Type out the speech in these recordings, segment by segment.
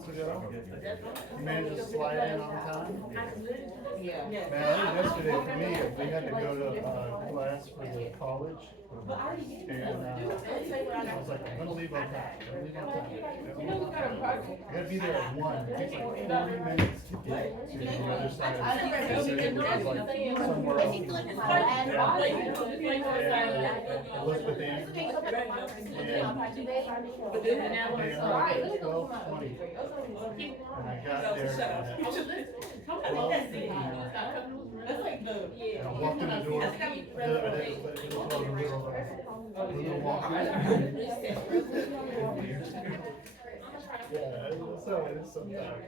months ago. You managed to slide in on time? Yeah. Man, I think yesterday for me, we had to go to class for the college. And I was like, I'm gonna leave on time. I'm gonna leave on time. I gotta be there at 1. It takes like 40 minutes to get to the other side of the city. It was like somewhere else. Elizabeth Ann. And 12:20. And I got there at 12:50. And I walked in the door. It was on the little walk. Yeah, so it is sometimes.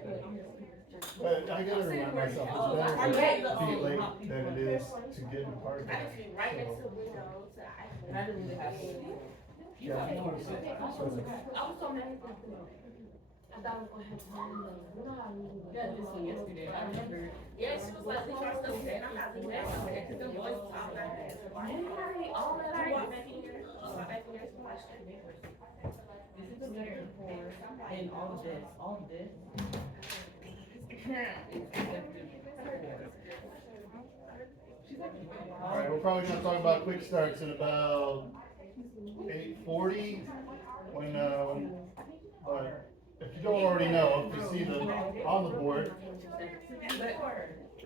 But I gotta remind myself, it's better to be late than it is to get in the car. So, yeah, Yeah, this one yesterday, I remember. Yeah, she was like, we are stuff today, and I'm not doing that, because them boys was all that. All that, I walked back in here, so I should be. This is the letter for, and all of this. all right, we're probably gonna talk about quick starts in about 8:40 when, but if you don't already know, if you see them on the board,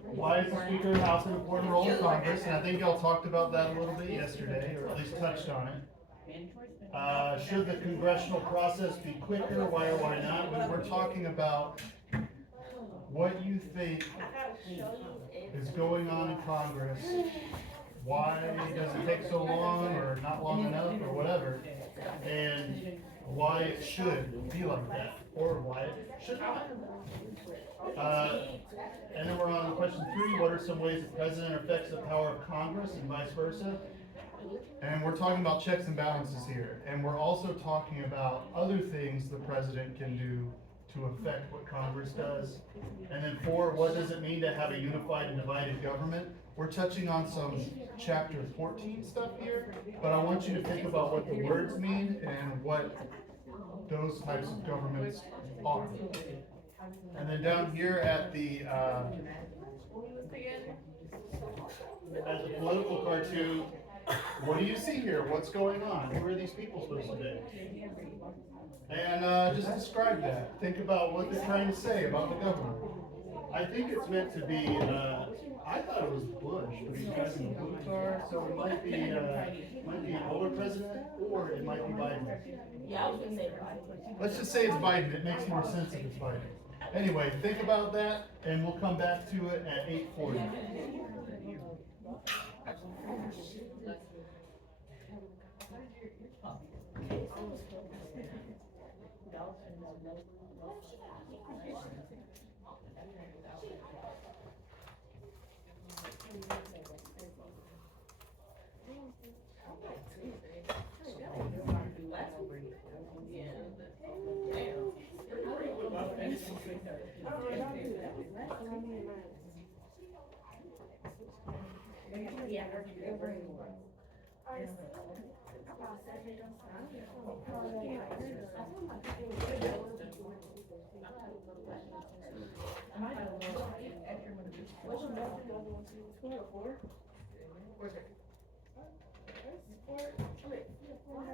why is the Speaker of the House an important role in Congress? And I think y'all talked about that a little bit yesterday, or at least touched on it. Should the congressional process be quicker? Why or why not? When we're talking about what you think is going on in Congress, why does it take so long or not long enough or whatever, and why it should be like that or why it should not. And then we're on question 3, what are some ways the president affects the power of Congress and vice versa? And we're talking about checks and balances here, and we're also talking about other things the president can do to affect what Congress does. And then 4, what does it mean to have a unified and divided government? We're touching on some chapter 14 stuff here, but I want you to think about what the words mean and what those types of governments are. And then down here at the political cartoon, what do you see here? What's going on? Who are these people supposed to be? And just describe that. Think about what they're trying to say about the government. I think it's meant to be, I thought it was Bush, but he's driving a blue car, so it might be an older president, or it might be Biden. Yeah, I was gonna say Biden. Let's just say it's Biden. It makes more sense if it's Biden. Anyway, think about that, and we'll come back to it at 8:40.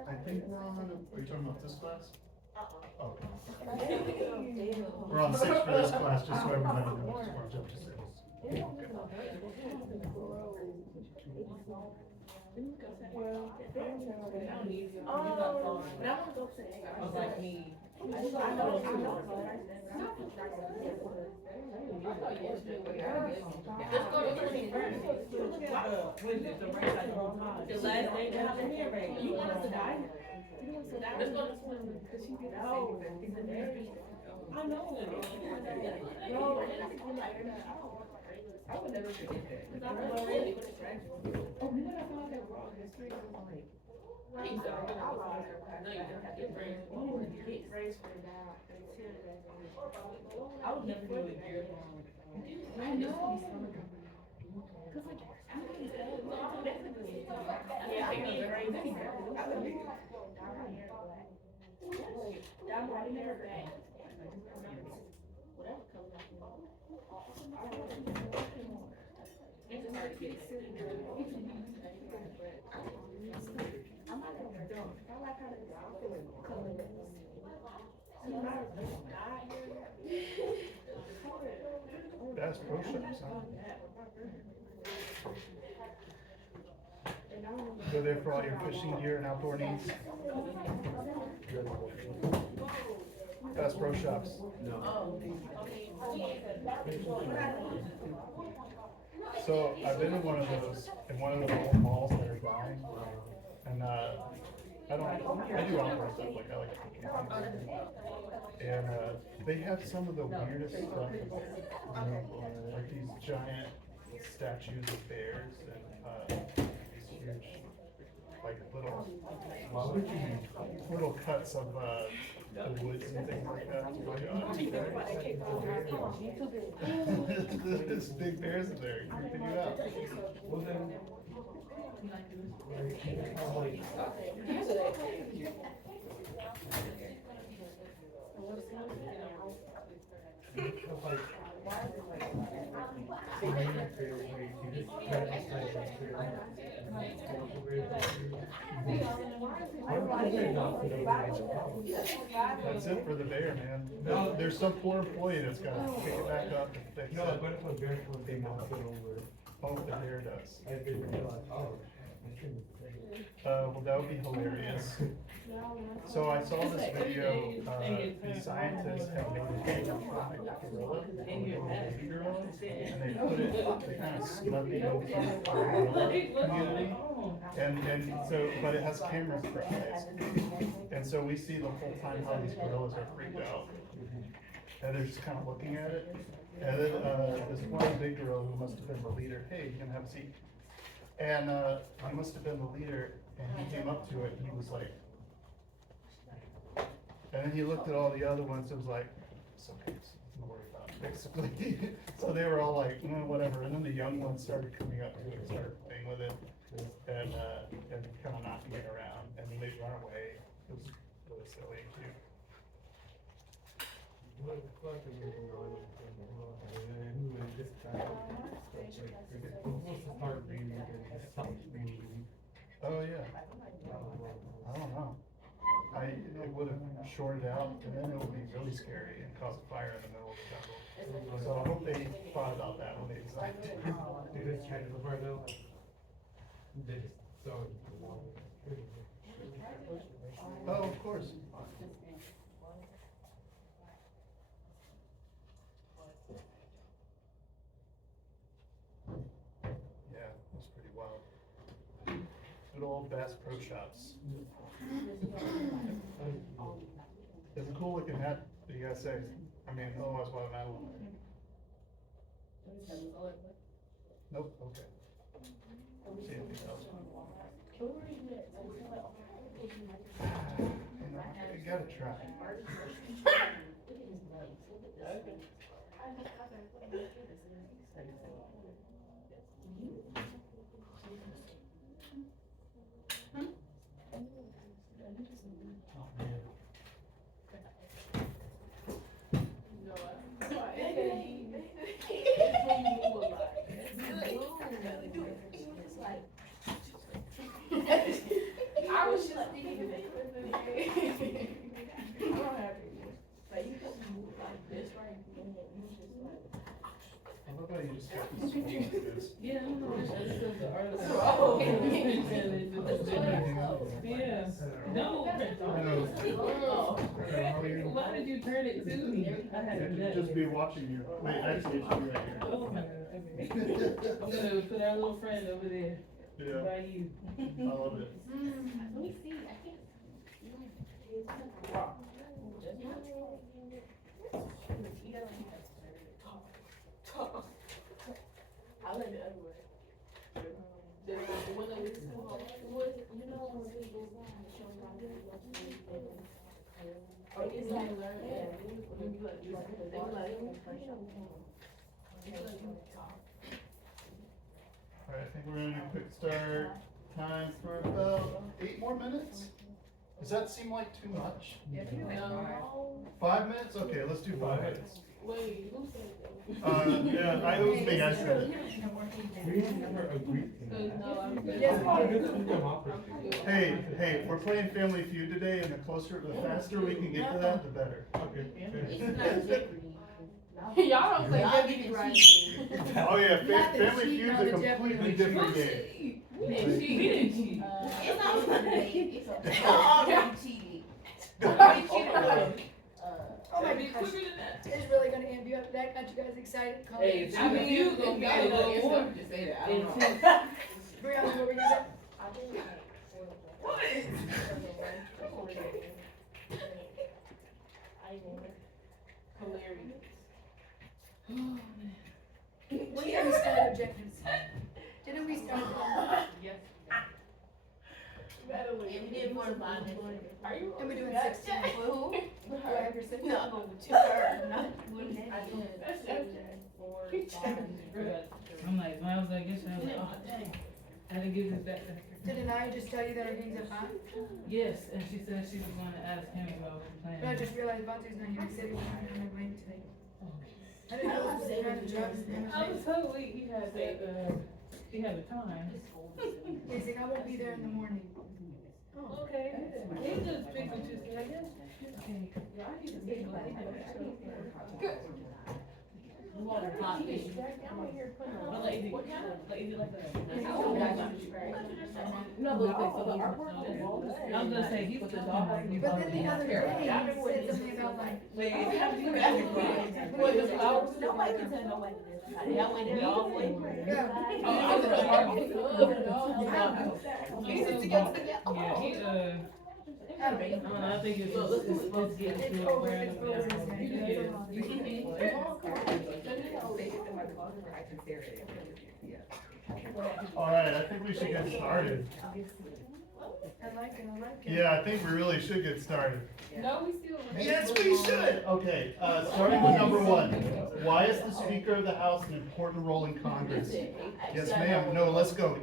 I think we're on, are you talking about this class? Oh, okay. We're on 6 for this class, just so everybody knows. We'll jump to 6. Like me. Let's go to 21st. The last day that I'm in here, right? You want us to die? Let's go to 21st. I know. I would never forget that. Oh, you know that song that brought the street was like. No, you don't have to bring. I would never do it here. I know. Yeah, I need it. Bass Pro Shops, huh? Go there for all your fishing gear and outdoor needs. Bass Pro Shops. So I've been in one of those, in one of the old malls that are dying, and I do outdoor stuff, like I like to cook camping. And they have some of the weirdest stuff in there. Like these giant statues of bears and these huge, like little cuts of the woods and things like that. There's big bears in there, creeping you out. That's it for the bear, man. There's some poor employee that's gotta pick it back up and fix it. Oh, the bear does. Well, that would be hilarious. So I saw this video, these scientists have made a gorilla, a baby gorilla, and they put it, they kind of snuck it into the gorilla community. And so, but it has cameras for eyes. And so we see the whole time how these gorillas are freaked out. And they're just kind of looking at it. And then this one big gorilla who must have been the leader, hey, you can have a seat. And he must have been the leader, and he came up to it, and he was like, and then he looked at all the other ones, and was like, it's okay, don't worry about it, basically. So they were all like, whatever, and then the young ones started coming up to it and started playing with it, and kind of knocking it around, and then they'd run away. It was really silly and cute. Oh, yeah. I don't know. It would have shorted out, and then it would be really scary and cause a fire in the middle of the jungle. So I hope they thought about that when they designed it. Oh, of course. Yeah, that's pretty wild. Good old Bass Pro Shops. It's a cool looking hat, what do you guys say? I mean, otherwise why would I look? Nope, okay. See anything else? You gotta try. I was just thinking that. I don't have it. But you just move like this right and then you just like. I love how you just got this small like this. Yeah, I know, that's just the artist. Oh. Yeah, no. Why did you turn it to me? I had to do that. Just be watching you. Wait, I see you right here. Oh my God, okay. I'm gonna put our little friend over there Yeah, by you. I love it. Let me see, I can't. I like it everywhere. The one that is, You know, when we go down, show or it's like learn, yeah, when you like, they like. Alright, I think we're gonna do a quick start time for about 8 more minutes. Does that seem like too much? Yeah, you know. 5 minutes? Okay, let's do 5 minutes. Wait, who said that? Yeah, it was me, I said it. We never agreed. No, I'm good. Hey, we're playing Family Feud today, and the faster we can get to that, the better. Y'all don't say Jeopardy right. Oh yeah, Not the Family cheating Feud's on a the Jeopardy. completely different game. We didn't cheat. We didn't cheat. It's not funny. It's okay. Already cheated. Already cheated with. Oh my Be gosh, quicker than that. it's really gonna amp you up. That got you guys excited? Hey, I mean, you gonna be a little more. Just say that. I don't know. Brianna, what were you gonna I think like What? Hilarious. say? When did we start objectives? Didn't we start? Yes. and we did 45 minutes. Are you? And we're doing 16. Who? Do I have your 16? No, to her, not with I that. did. 4, 5. I'm like, when I was like, yesterday, I was like, oh, dang. I had to give this back to her. Did Anaya just tell you that our game's at 5? Yes, and she said she was going to ask him about playing. But I just realized Bonte's not here. He said he was not on my way today. I didn't know it was kind of drugs and I was so weak, he had the time. He's like, I won't be there in the morning. Oh, okay. He just picked and just, I guess, okay. Yeah, I need to say, but I need to. Water hot fish. But like, is it like a? No, but so the artwork was all the same. I was gonna say, he was talking about you. But then the other day, he said something about like, What, the flowers? Nobody can tell nobody this. Y'all went it all way. yeah. Oh, I was at the artwork. Pieces together. Yeah, he, I don't know, I think it's getting It's to a over, brand it's of, over. yeah. Alright, I think we should get started. I like it, I like it. Yeah, I think we really should get started. No, we still. Yes, we should! Okay, starting with number 1. Why is the Speaker of the House an important role in Congress? Yes, ma'am. No, let's go. Are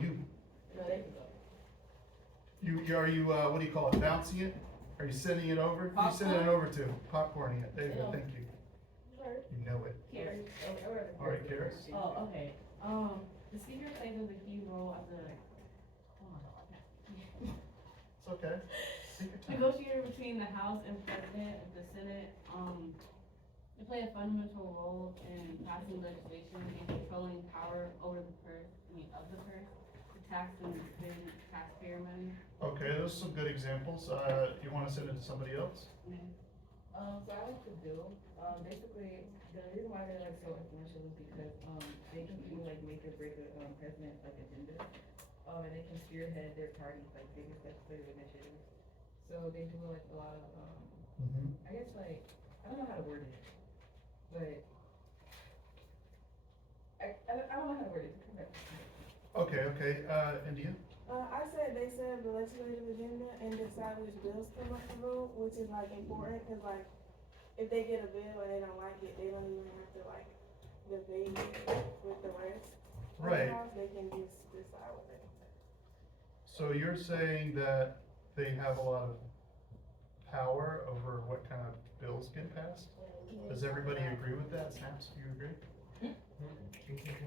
you, what do you call it, bouncing it? Are you sending it over? Who are you sending it over to? Popcorning it. There you go, thank you. You know it. Alright, Karis. Oh, okay, the speaker plays a key role as a, It's okay. Take your time. negotiator between the House and President of the Senate. They play a fundamental role in passing legislation and controlling power over the purse, of the purse, to tax and spend taxpayer money. Okay, those are some good examples. You wanna send it to somebody else? So I like the bill, basically, the reason why they're like so influential is because, they can do like make or break a, president's like agenda. And they can spearhead their party's like biggest legislative initiatives. So they do like a lot of, I guess like, I don't know how to word it, but I don't know how to word it. Okay, India? I said they set the legislative agenda and decide which bills come up the vote, which is like important, cause like, if they get a bill and they don't like it, they don't even have to like debate with the rest. of the Right. house. They can just decide what they. So you're saying that they have a lot of power over what kind of bills get passed? Does everybody agree with that? Snaps, do you agree?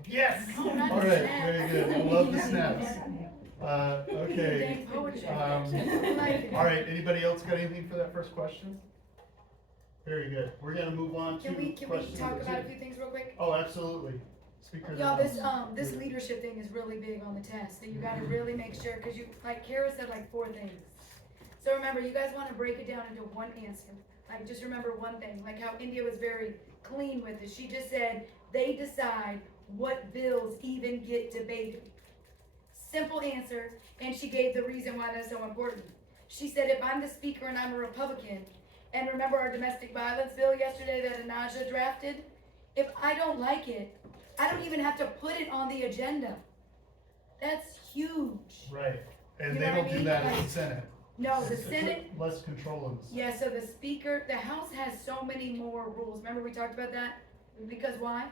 Yes! Alright, very good. I love the snaps. Okay. Alright, anybody else got anything for that first question? Very good. We're gonna move on to Can we question talk number about a 2. few things real quick? Oh, absolutely. Speaker of the Y'all, House. this leadership thing is really big on the test, so you gotta really make sure, cause you, like Kara said, like 4 things. So remember, you guys wanna break it down into one answer. Like, just remember one thing, like how India was very clean with it. She just said, they decide what bills even get debated. Simple answer, and she gave the reason why that's so important. She said, if I'm the speaker and I'm a Republican, and remember our domestic violence bill yesterday that Anaja drafted? If I don't like it, I don't even have to put it on the agenda. That's huge. Right, and You they know what don't I do mean? that in Like- the Senate. No, the It's Senate, less control in the Senate. yeah, so the speaker, the House has so many more rules. Remember we talked about that? Because why?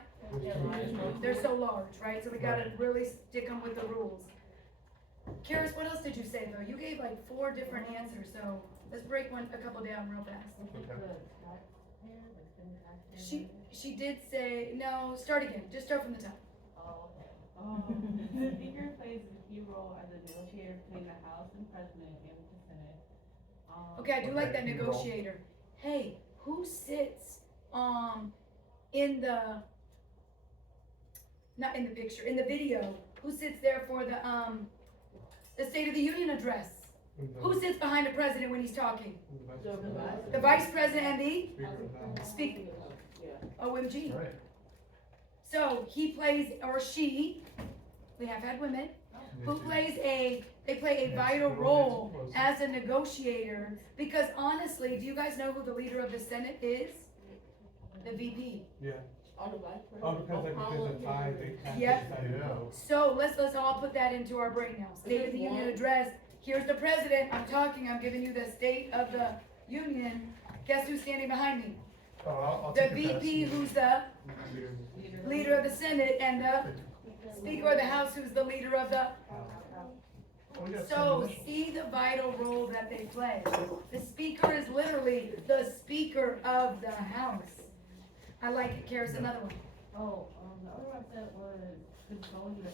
They're so large, right? So we gotta Right. really stick them with the rules. Karis, what else did you say though? You gave like 4 different answers, so let's break a couple down real fast. She did say, no, start again, just start from the top. Oh, okay. The speaker plays a key role as a negotiator between the House and President and the Senate. Okay, I do like that Okay, you roll. negotiator. Hey, who sits, in the, not in the picture, in the video, who sits there for the State of the Union address? Who sits behind the president when he's talking? The vice president and the speaker. OMG. Right. So he plays, or she, we have had women, who they play a vital role as a negotiator, because honestly, do you guys know who the leader of the Senate is? The VP. Yeah. On the vice president. Oh, because like if there's a tie, they have to Yep. decide to Yeah. go. So let's all put that into our brain now. State of the Union address, here's the president, I'm talking, I'm giving you the State of the Union. Guess who's standing behind me? Oh, I'll The take a pass. VP, who's the leader of the Senate, and the Speaker of the House, who's the leader of the. Oh, we got So 10 minutes. see the vital role that they play. The Speaker is literally the Speaker of the House. I like it. Karis, another one. Oh, the other one I said was controlling the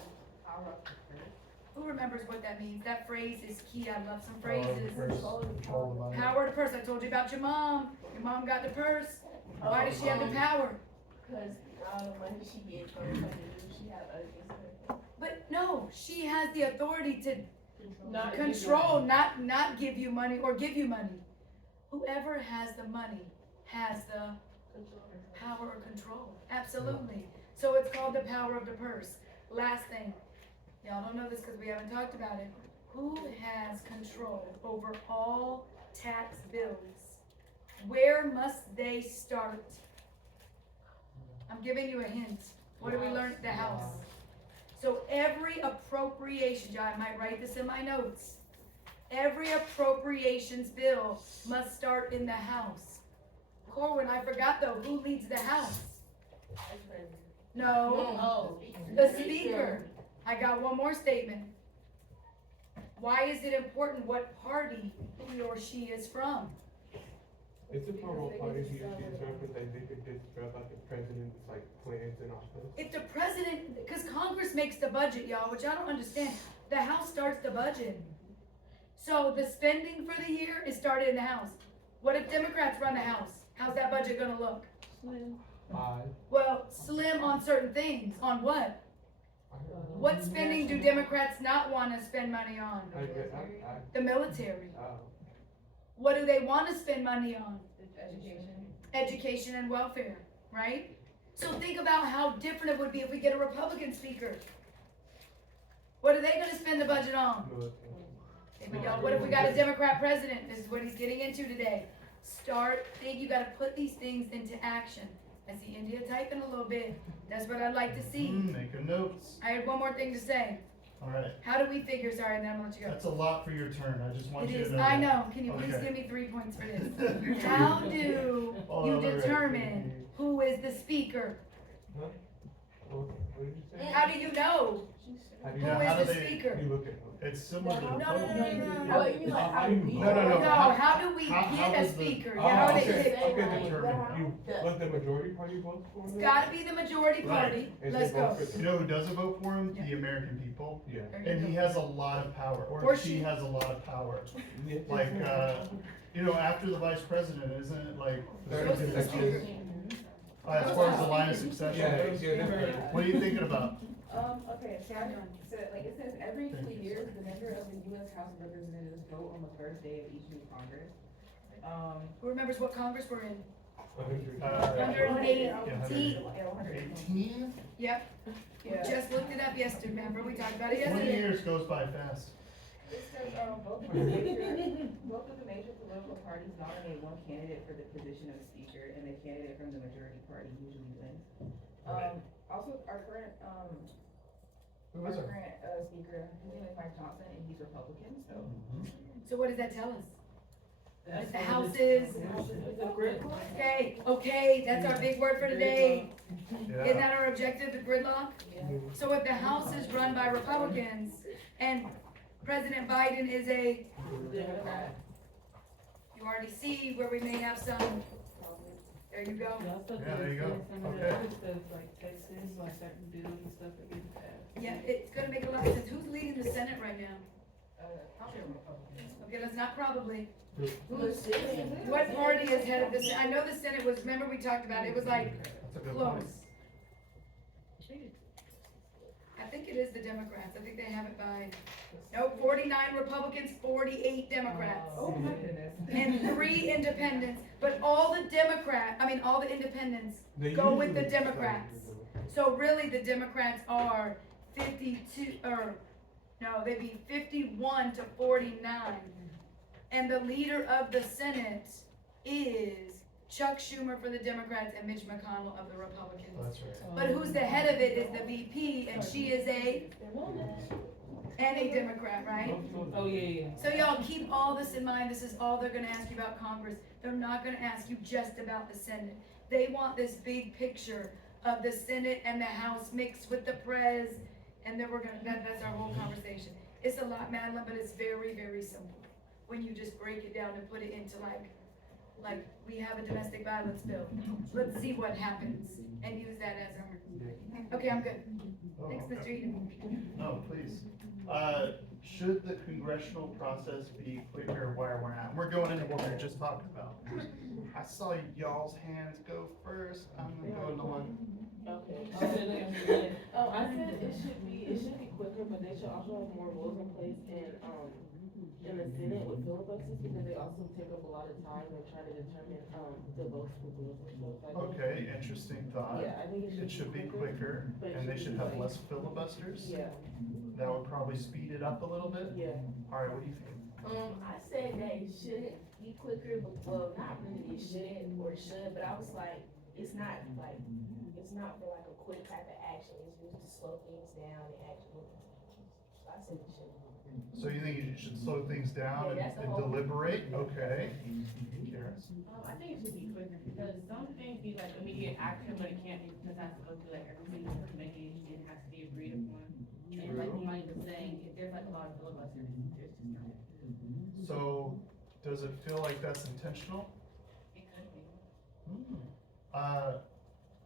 power of the purse. Who remembers what that means? That phrase is key. I love some Power of the phrases. purse, control the money. Power of the purse. I told you about your mom. Your mom got the purse. Why does she have the power? Cause all the money she gets from the she have other But no, she has the authority to Not control, not give you money or give you money. Whoever has the money has the power or control. Absolutely. So it's called the power of the purse. Last thing. Y'all don't know this because we haven't talked about it. Who has control over all tax bills? Where must they start? I'm giving you a hint. What do we learn at the house? So every appropriation, I might write this in my notes. Every appropriations bill must start in the House. Corwin, I forgot though, who leads the House? No, Oh. the Speaker. I got one more statement. Why is it important what party he or she is from? It's a formal party he or she is from, but like they could disrupt like the president's like plans in office. If the president, because Congress makes the budget, y'all, which I don't understand. The House starts the budget. So the spending for the year is started in the House. What if Democrats run the House? How's that budget gonna look? Well, slim on certain things. On what? What spending do Democrats not wanna spend money on? The military. What do they wanna spend money on? Education. Education and welfare, right? So think about how different it would be if we get a Republican speaker. What are they gonna spend the budget on? Here we go. What if we got a Democrat president? This is what he's getting into today. You gotta put these things into action. I see India typing a little bit. That's what I'd like to see. Making notes. I had one more thing to say. All right. How do we figure, sorry, then I'll let you go. That's a lot for your turn. I just want It you is, to know. I that. know. Can you please Okay. give me 3 points for this? How do Oh, you all right. determine who is the speaker? What did you say? How do you know How do who you, Yeah, how is do the they- speaker? you look at them? It's similar to the No, Republican. Oh, you mean like how do we? No. No, how do we How get a does the- speaker? Oh, Yeah, how do they okay, pick? okay, determine. you, what the majority party votes for? It's them? gotta be the majority party. Is Let's they vote go. for You them? know who doesn't vote for him? Yeah. The American people. Yeah. There you And he go. has a lot of power, Or or she. she has a lot of power. Yeah. Like, you know, after the vice president, isn't it like, Goes to the speaker. as far as the line of succession Yeah, goes? yeah, definitely. What are you thinking about? Okay, so like it says every 2 years, the member of the U.S. House of Representatives vote on the first day of each new Congress. Who remembers what Congress we're in? 118. 118. Yep. We Yeah. just looked it up yesterday, remember? We talked about it 20 yesterday. years goes by fast. It says, both of the major political parties nominate one candidate for the position of speaker, and the candidate from the majority party usually wins. Right. Also, our current, Who is her? speaker, his name is Mike Johnson, and he's Republican, so. So what does that tell us? That the House is, okay, that's our big word for today. Isn't Yeah. that our objective, the gridlock? So if the House is run by Republicans, and President Biden is a, Democrat. you already see where we may have some, there you go. Yeah, I put Yeah, there you go. the Okay. other stuff like Texas, like certain bills and stuff that get passed. Yeah, it's gonna make a lot of sense. Who's leading the Senate right now? Okay, let's not probably. What party is head of the Senate? I know the Senate was, remember we talked about it, it was like That's a good close. point. I think it is the Democrats. I think they have it by, nope, 49 Republicans, 48 Democrats. Oh my goodness. And 3 independents, but all the all the independents They go with the usually start Democrats. with the- So really, the Democrats are 52, or, no, they'd be 51 to 49. And the leader of the Senate is Chuck Schumer for the Democrats and Mitch McConnell of the Republicans. Oh, that's right. But who's the head of it is the VP, and she is a Democrat, right? Oh, yeah. So y'all keep all this in mind. This is all they're gonna ask you about Congress. They're not gonna ask you just about the Senate. They want this big picture of the Senate and the House mixed with the Pres, and then that's our whole conversation. It's a lot, Madeline, but it's very, very simple. When you just break it down and put it into like we have a domestic violence bill. Let's see what happens and use that as our, okay, I'm good. Oh, Thanks, okay. Mr. Eden. No, please. Should the congressional process be quicker where we're at? We're going into what we were just talking about. I saw y'all's hands go first. I'm gonna go into one. Okay. I said it should be quicker, but they should also have more rules in place in the Senate with filibusters, because they also take up a lot of time and try to determine, the votes for bills and stuff. I think- Okay, interesting thought. Yeah, I think It should be quicker but it and they should should be have like- less filibusters. Yeah, That would probably speed it up a little bit. yeah. Alright, what do you think? I said that it shouldn't be quicker, but well, not really, it shouldn't or it should, but I was like, it's not for like a quick type of action, it's just to slow things down and actually. So I said it should. So you think you should slow things down Yeah, that's the and whole- deliberate? Okay. Karis? I think it should be quicker because some things need like immediate action, but it can't, it has to go through like every single committee and has to be agreed upon. And like Mike was saying, if there's like a lot of filibusters, there's just not. So, does it feel like that's intentional? It could be.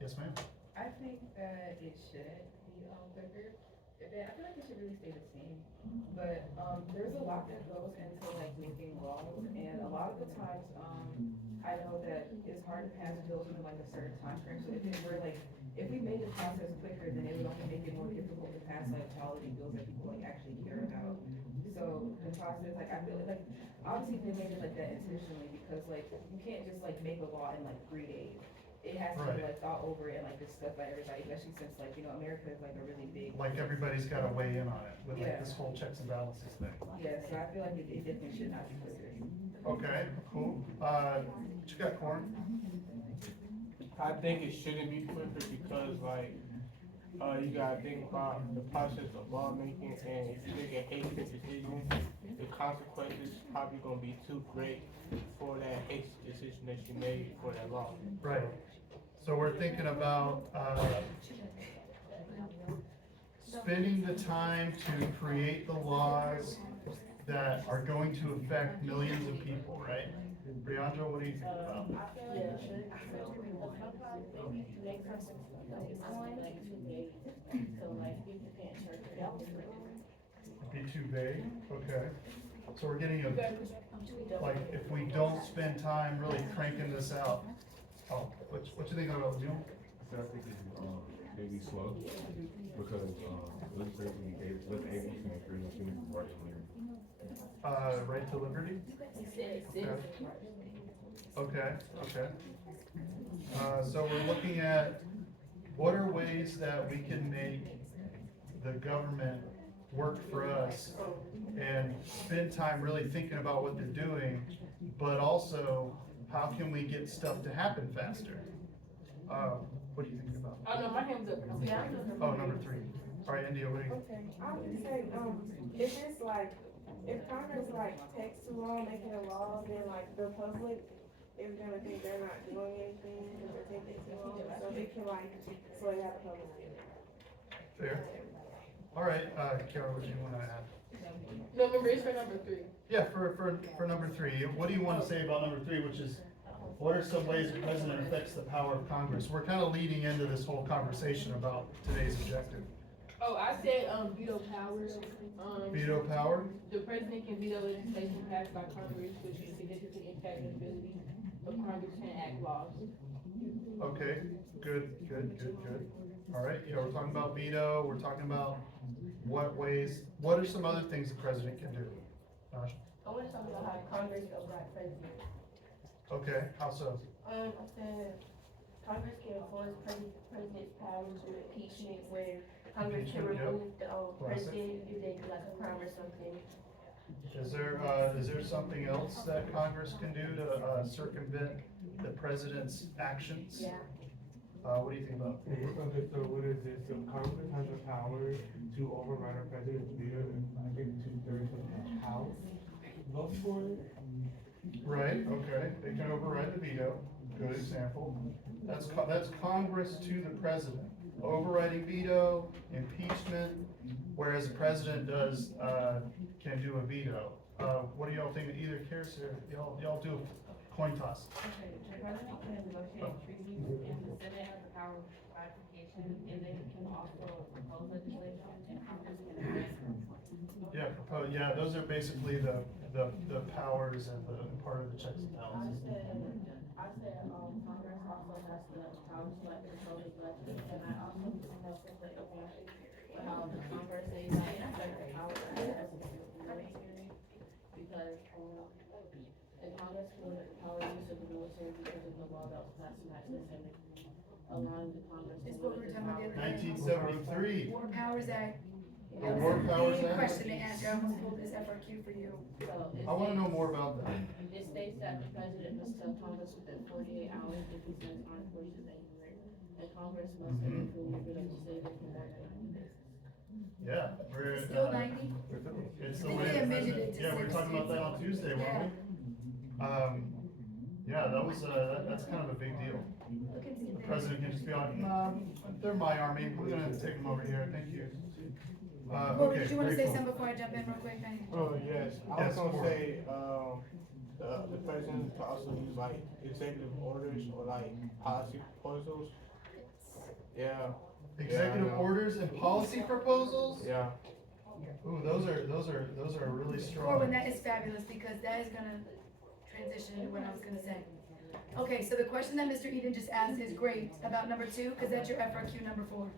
Yes, ma'am. I think that it shouldn't be, quicker. I feel like it should really stay the same. But, there's a lot that goes into like making laws, and a lot of the times, I know that it's hard to pass bills within like a certain time frame. So if it were like, if we made the process quicker, then it would only make it more difficult to pass like quality bills that people like actually care about. So the process, like, I feel like, obviously they made it like that intentionally, because like, you can't just like make a law in like 3 days. It has to be Right. like thought over and like discussed by everybody, especially since like, America is like a really big. Like everybody's gotta weigh in on it with like Yeah. this whole checks and balances thing. Yeah, so I feel like it definitely should not be quicker. Okay, cool. What you got, Corin? I think it shouldn't be quicker because like, you gotta think about the process of lawmaking, and if you make a hasty decision, the consequences probably gonna be too great for that hasty decision that you made for that law. Right. So we're thinking about, spending the time to create the laws that are going to affect millions of people, right? Briandra, what do you think about? I feel like it should, but sometimes maybe make something like 2 days, so like people can't check it out. Be too vague, okay. So we're getting a, like, if we don't spend time really cranking this out, oh, what you think about June? So I think it's, maybe slow, because, legislation was able to increase human rights and liberty. Right to liberty? He said citizens' rights. Okay. So we're looking at what are ways that we can make the government work for us and spend time really thinking about what they're doing, but also how can we get stuff to happen faster? What do you think about? Oh, no, my hand's up. Yeah, I'm just. Oh, number 3. All right, India, what do you? Okay, I would say, if it's like, if Congress like takes too long making a law, then like the public is gonna think they're not doing anything because they're taking too long, so they can like slow down the public. Fair. All right, Kiara, what do you wanna add? No, remember, it's for number 3. Yeah, for number 3, what do you want to say about number 3, which is, what are some ways the president affects the power of Congress? We're kind of leading into this whole conversation about today's objective. Oh, I said, veto powers. Veto power? The president can veto legislation passed by Congress, which can significantly impact the ability of Congress to enact laws. Okay, good. All right, yeah, we're talking about veto, we're talking about what are some other things the president can do? Tasha? I want to talk about how Congress overrides president. Okay, how so? I said Congress can enforce president's power to impeachment, where Congress can Impeachment, yep. remove the Classic. president if they do like a crime or something. Is there something else that Congress can do to circumvent the president's actions? Yeah. What do you think about? Okay, so what is this? So Congress has the power to override our president's veto, and I think 2/3 of the House votes for it. Right, okay, they can override the veto, good example. That's Congress to the president, overriding veto, impeachment, whereas the president can do a veto. What do y'all think, either cares, or y'all do a coin toss? Okay, the president can negotiate treaties, and the Senate has the power of ratification, and they can also propose legislation, and Congress can enact. Yeah, those are basically the powers and the part of the checks and balances. I said, Congress also has the power to like control the budget, and I also reflect upon how the Congress is like certain powers that has to do with the military, because, the Congress can limit the power use of the military because of the law that was passed in 1970, allowing the Congress to It's what we were limit the talking about the other day. 1973, War Powers Act. the That was War a Powers big Act. question to answer. I almost pulled this FRQ for you. So it I wanna know states- more about that. It states that the president must tell Congress within 48 hours if he sends armed forces anywhere, and Congress must Mhm. approve the legislation for more than 90 days. Yeah, we're. It's still 90? It's I the think way they the amended president, it to yeah, we were talking about that on Tuesday, weren't we? Yeah, that was, that's kind of a big deal. Look into The it. president can just be like, nah, they're my army, we're gonna take them over here, thank you. Well, Okay, did you wanna very say cool. something before I jump in real quick, Benny? Oh, yes, I Yes, was gonna Cory. say, the president can also use like executive orders or like policy proposals. Yeah, Executive Yeah, I know. orders and policy proposals? yeah. Ooh, those are really Corwin, strong. that is fabulous, because that is gonna transition into what I was gonna say. Okay, so the question that Mr. Eden just asked is great about number 2, cause that's your FRQ number 4.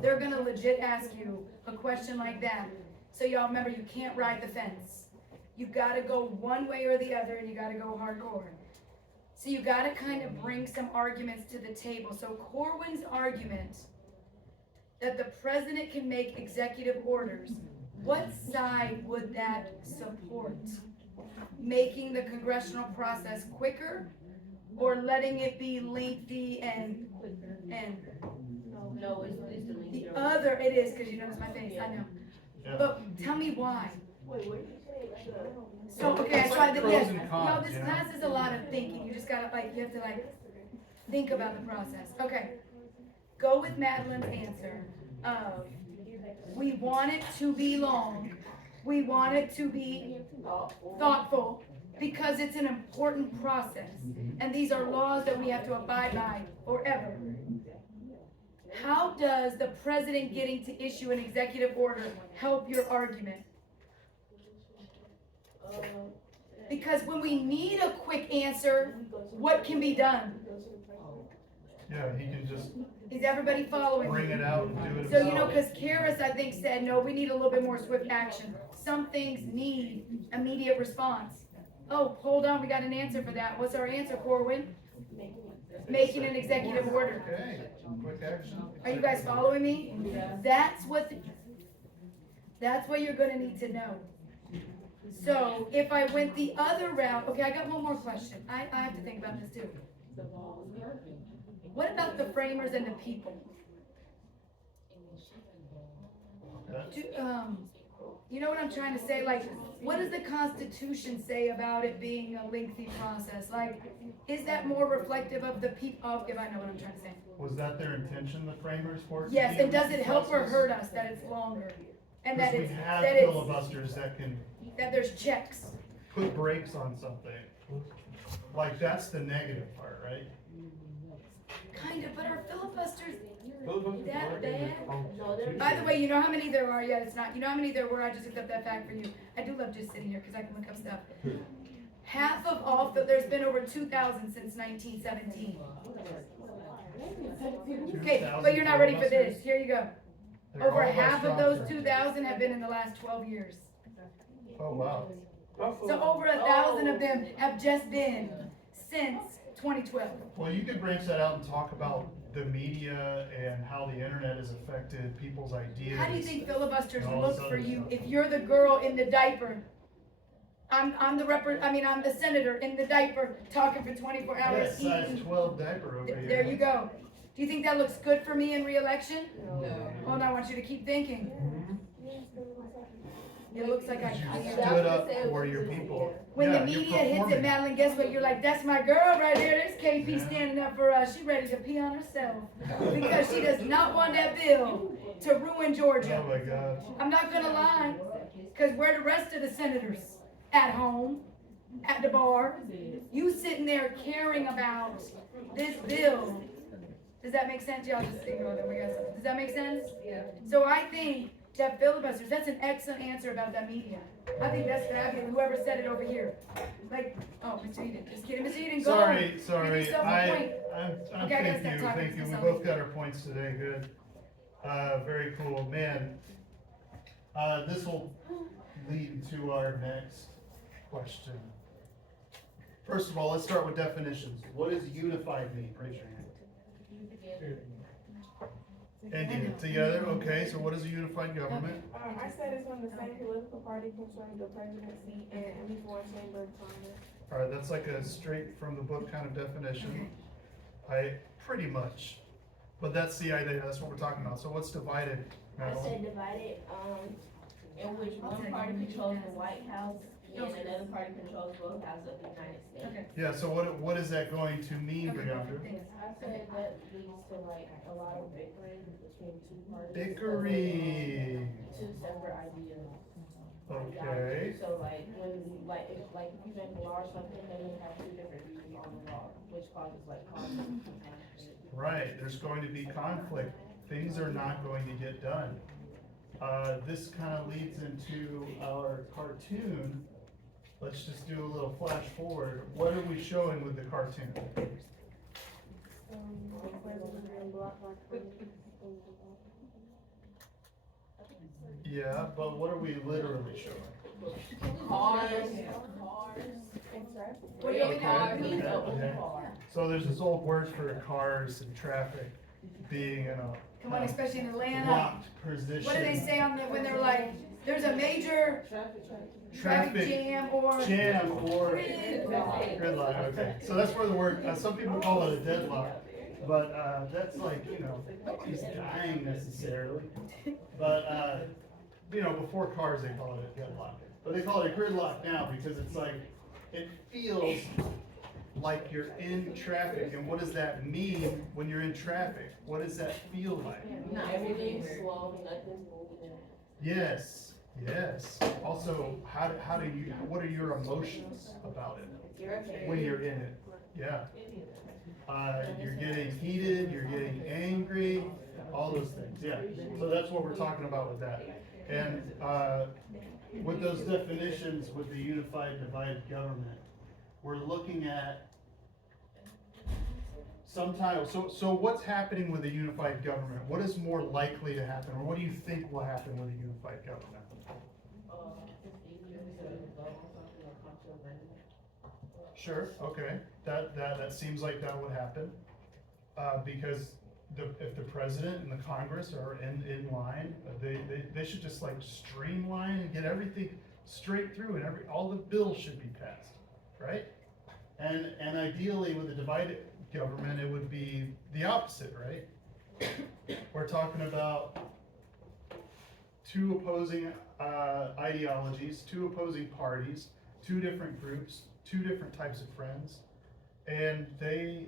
They're gonna legit ask you a question like that. So y'all remember, you can't ride the fence. You gotta go one way or the other, and you gotta go hardcore. So you gotta kind of bring some arguments to the table. So Corwin's argument that the president can make executive orders, what side would that support? Making the congressional process quicker, or letting it be lengthy and No, it's the the leader. other, it is, cause you notice my face, I know. Yeah. But tell me why. Wait, what did you say? So, okay, It's so like I think, pros yes, and no, cons, this you know? class is a lot of thinking, you just gotta you have to think about the process. Okay, go with Madeline's answer of, we want it to be long, we want it to be thoughtful, because it's an important process, and these are laws that we have to abide by forever. How does the president getting to issue an executive order help your argument? Because when we need a quick answer, what can be done? Yeah, he can just Is everybody following me? bring it out and do it So, himself. cause Karis, I think, said, no, we need a little bit more swift action. Some things need immediate response. Oh, hold on, we got an answer for that. What's our answer, Corwin? Making an executive order. Okay, quick action. Are you guys following me? That's what you're gonna need to know. So, if I went the other route, okay, I got one more question. I have to think about this too. What about the framers and the people? Okay. You know what I'm trying to say? Like, what does the Constitution say about it being a lengthy process? Like, is that more reflective of the people? Oh, if I know what I'm trying to say. Was that their intention, the framers, for it to Yes, be a and does it help or process? hurt us that it's longer? And Because that we it's, have that it's, filibusters that can that there's checks. put brakes on something. Like, that's the negative part, right? Kind of, but are filibusters Filibuster's that hard. bad? No, they're. By the way, you know how many there are? Yeah, it's not. You know how many there were? I just looked up that fact for you. I do love just sitting here because I can look up stuff. Half of all, there's been over 2,000 since 1917. Okay, but you're not ready for this. Here you go. They're Over all by half of strong those terms. 2,000 have been in the last 12 years. Oh, wow. So over 1,000 of them have just been since 2012. Well, you could branch that out and talk about the media and how the internet has affected people's ideas. How do you think filibusters and all this look for other you stuff. if you're the girl in the diaper? I'm the senator in the diaper talking for 24 Yeah, hours size eating. 12 diaper over here. There you go. Do you think that looks good for me in re-election? No. Well, now I want you to keep thinking. It looks like I You cleared stood up. up for your people. When Yeah, the you're media hits it, performing. Madeline, guess what? You're like, that's my girl right there. There's KP Yeah. standing up for us. She ready to pee on herself. Because she does not want that bill to ruin Georgia. Oh my gosh. I'm not gonna lie, because where the rest of the senators? At home, at the bar, you sitting there caring about this bill. Does that make sense? Y'all just ignore them. We got something. Does that make sense? Yeah. So I think that filibusters, that's an excellent answer about that media. I think that's fabulous, whoever said it over here. Like, oh, Mr. Eden, just kidding, Mr. Eden, go. Sorry, Give sorry. yourself a point. I'm Okay, I gotta thank stop you, talking thank you. to We myself. both got our points today, good. Very cool, man. This will lead to our next question. First of all, let's start with definitions. What does unified mean? Raise your hand. India, together, okay, so what is a unified government? I said it's when the same political party controls the presidency and at least one chamber of Congress. Alright, that's like a straight from the book kind of definition. Pretty much. But that's the idea, that's what we're talking about. So what's divided, I Madeline? said divided, in which one party controls the White House and another party controls both houses of the United States. Okay. Yeah, so what is that going to mean, Brianda? I said that leads to like a lot of bickering between two parties. Bickering. Two separate ideas. Okay. So like when, if you make a law or something, then you have two different views on the law, which causes like conflict. Right, there's going to be conflict. Things are not going to get done. This kind of leads into our cartoon. Let's just do a little flash forward. What are we showing with the cartoon? The president and block like. Yeah, but what are we literally showing? Cars. What do you Okay, mean? okay. So there's this old word for cars and traffic being in Come on, a especially in Atlanta. blocked position. What do they say when they're like, there's a major traffic jam or Gridlock, okay. So that's where the word, some people call it a deadlock, but that's like, nobody's dying necessarily. But, before cars, they call it a deadlock. But they call it a gridlock now because it's like, it feels like you're in traffic. And what does that mean when you're in traffic? What does that feel like? Not Everything's slow, nothing's moving. Yes, yes. Also, what are your emotions about it when you're in it? Yeah. You're getting heated, you're getting angry, all those things, yeah. So that's what we're talking about with that. And, with those definitions with the unified divided government, we're looking at sometimes, so what's happening with a unified government? What is more likely to happen, or what do you think will happen with a unified government? Sure, okay, that seems like that would happen, because if the president and the Congress are in line, they should just like streamline and get everything straight through, and all the bills should be passed, right? And ideally with a divided government, it would be the opposite, right? We're talking about two opposing ideologies, two opposing parties, two different groups, two different types of friends, and they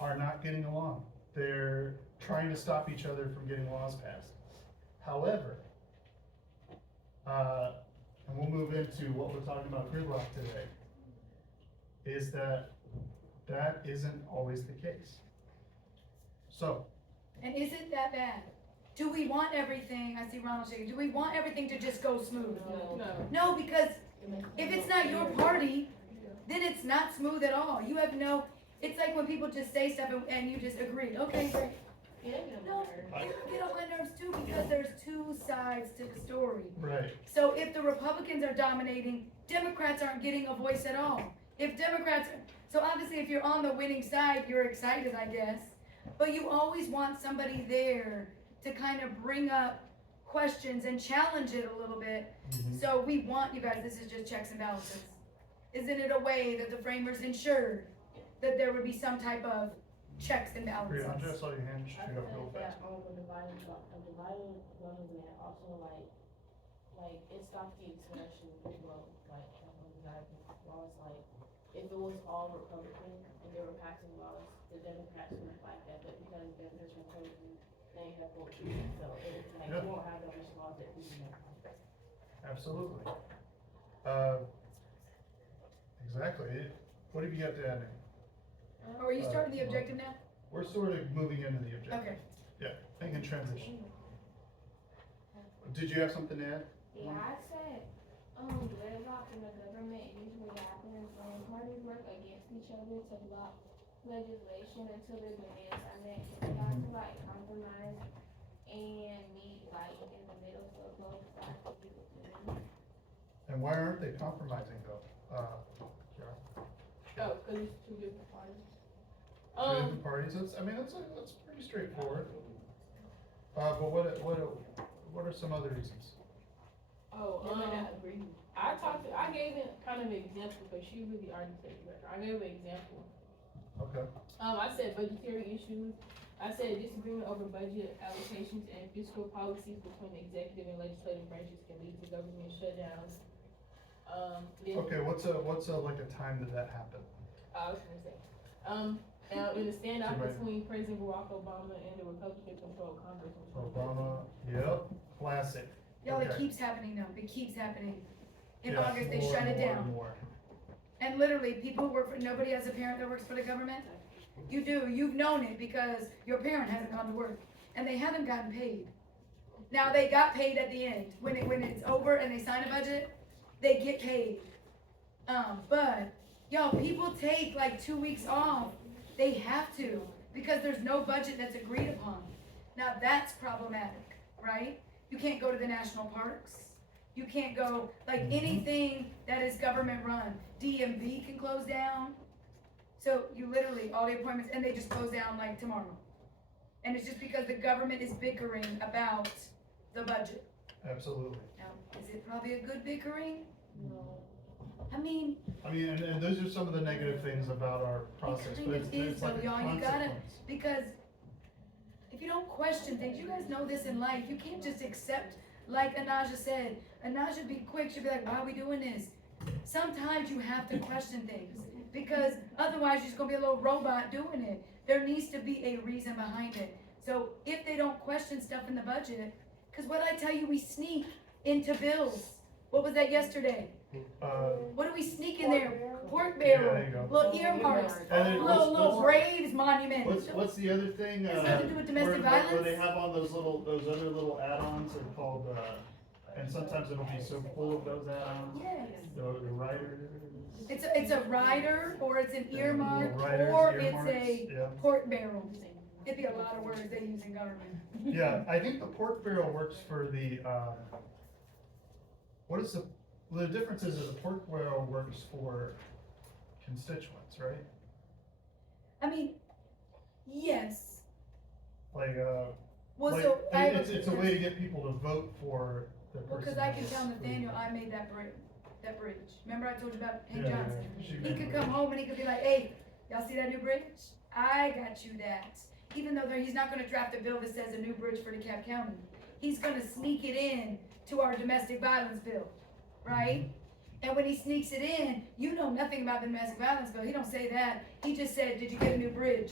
are not getting along. They're trying to stop each other from getting laws passed. However, and we'll move into what we're talking about gridlock today, is that isn't always the case. So, And is it that bad? Do we want everything, I see Ronald shaking, do we want everything to just go smooth? No, because if it's not your party, then it's not smooth at all. You have no, it's like when people just say stuff and you just agree, okay, great. No, it can get on my nerves too, because there's two sides to the story. right, So if the Republicans are dominating, Democrats aren't getting a voice at all. If Democrats, so obviously if you're on the winning side, you're excited, I guess. But you always want somebody there to kind of bring up questions and challenge it a little bit. Mhm. So we want, you guys, this is just checks and balances. Isn't it a way that the framers ensured that there would be some type of checks and balances? Brianna, I saw your hand shoot I up real think fast. that, a divided government also like, it stopped the expansion as well, like, laws, like, if it was all Republican and they were passing laws, the Democrats wouldn't like that, but because Democrats are Republican, they have votes, so it's like, Yeah. you won't have that much laws that people don't. Absolutely. Exactly. What have you got to add, Nick? Or are you starting the objective now? We're sort of moving into the objective. Okay. Yeah, thinking transition. Did you have something to add? Yeah, I said, gridlock in the government usually happens when parties work against each other to block legislation until their demands are met. They have to like compromise and meet like in the middle so both sides can be agreed. And why aren't they compromising though? Kara? Oh, cause it's two different parties. Two different parties, that's pretty straightforward. But what are some other reasons? I gave it kind of an example, because she really already said it. I gave an example. Okay, I said budgetary issues. I said disagreement over budget allocations and fiscal policies between the executive and legislative branches can lead to government shutdowns. okay, what's like a time that happened? I was gonna say, now in the standoff Right. between President Barack Obama and the Republican-controlled Congress. in 2013. Obama, yep, classic. Y'all, it Okay. keeps happening though, it keeps happening. In Yeah, August, they more shut and it more down. and more. And literally, people who work for, nobody has a parent that works for the government? You do, you've known it because your parent hasn't gone to work, and they haven't gotten paid. Now, they got paid at the end, when it's over and they sign a budget, they get paid. But, y'all, people take like 2 weeks off, they have to, because there's no budget that's agreed upon. Now, that's problematic, right? You can't go to the national parks. You can't go, like, anything that is government run. DMV can close down. So you literally, all the appointments, and they just close down like tomorrow. And it's just because the government is bickering about the budget. Absolutely. Now, is it probably a good bickering? No. I mean, And those are some of the negative things about our process, kind but of it's is, like a though, y'all. You gotta- consequence. because if you don't question things, you guys know this in life, you can't just accept, like Anaja said. Anaja be quick, she'll be like, why are we doing this? Sometimes you have to question things, because otherwise you're just gonna be a little robot doing it. There needs to be a reason behind it. So if they don't question stuff in the budget, cause what I tell you, we sneak into bills. What was that yesterday? What do we sneak in there? Pork Yeah, barrel, there you go. little earmarks, And then little Braves monuments. what's the other thing? Has nothing to do with domestic where violence? they have on those other little add-ons are called, and sometimes it'll be so full of those add-ons. Yes. The rider. It's a rider, or it's an earmark, Little riders, or it's earmarks, a yeah. pork barrel. It'd be a lot of words they use in government. Yeah, I think the pork barrel works for the, what is the difference is that the pork barrel works for constituents, right? I mean, yes. Like, Well, like, so I. it's a way to get people to vote for the person. Well, cause I can that's tell Nathaniel leading. I made that bridge. Remember I told you about Hank Yeah, Johnson? she He made could the come home and he could be like, hey, y'all see that new bridge? I got you that. Even though he's not gonna draft a bill that says a new bridge for DeKalb County. He's gonna sneak it in to our domestic violence bill, right? And when he sneaks it in, you know nothing about the domestic violence bill. He don't say that. He just said, did you get a new bridge?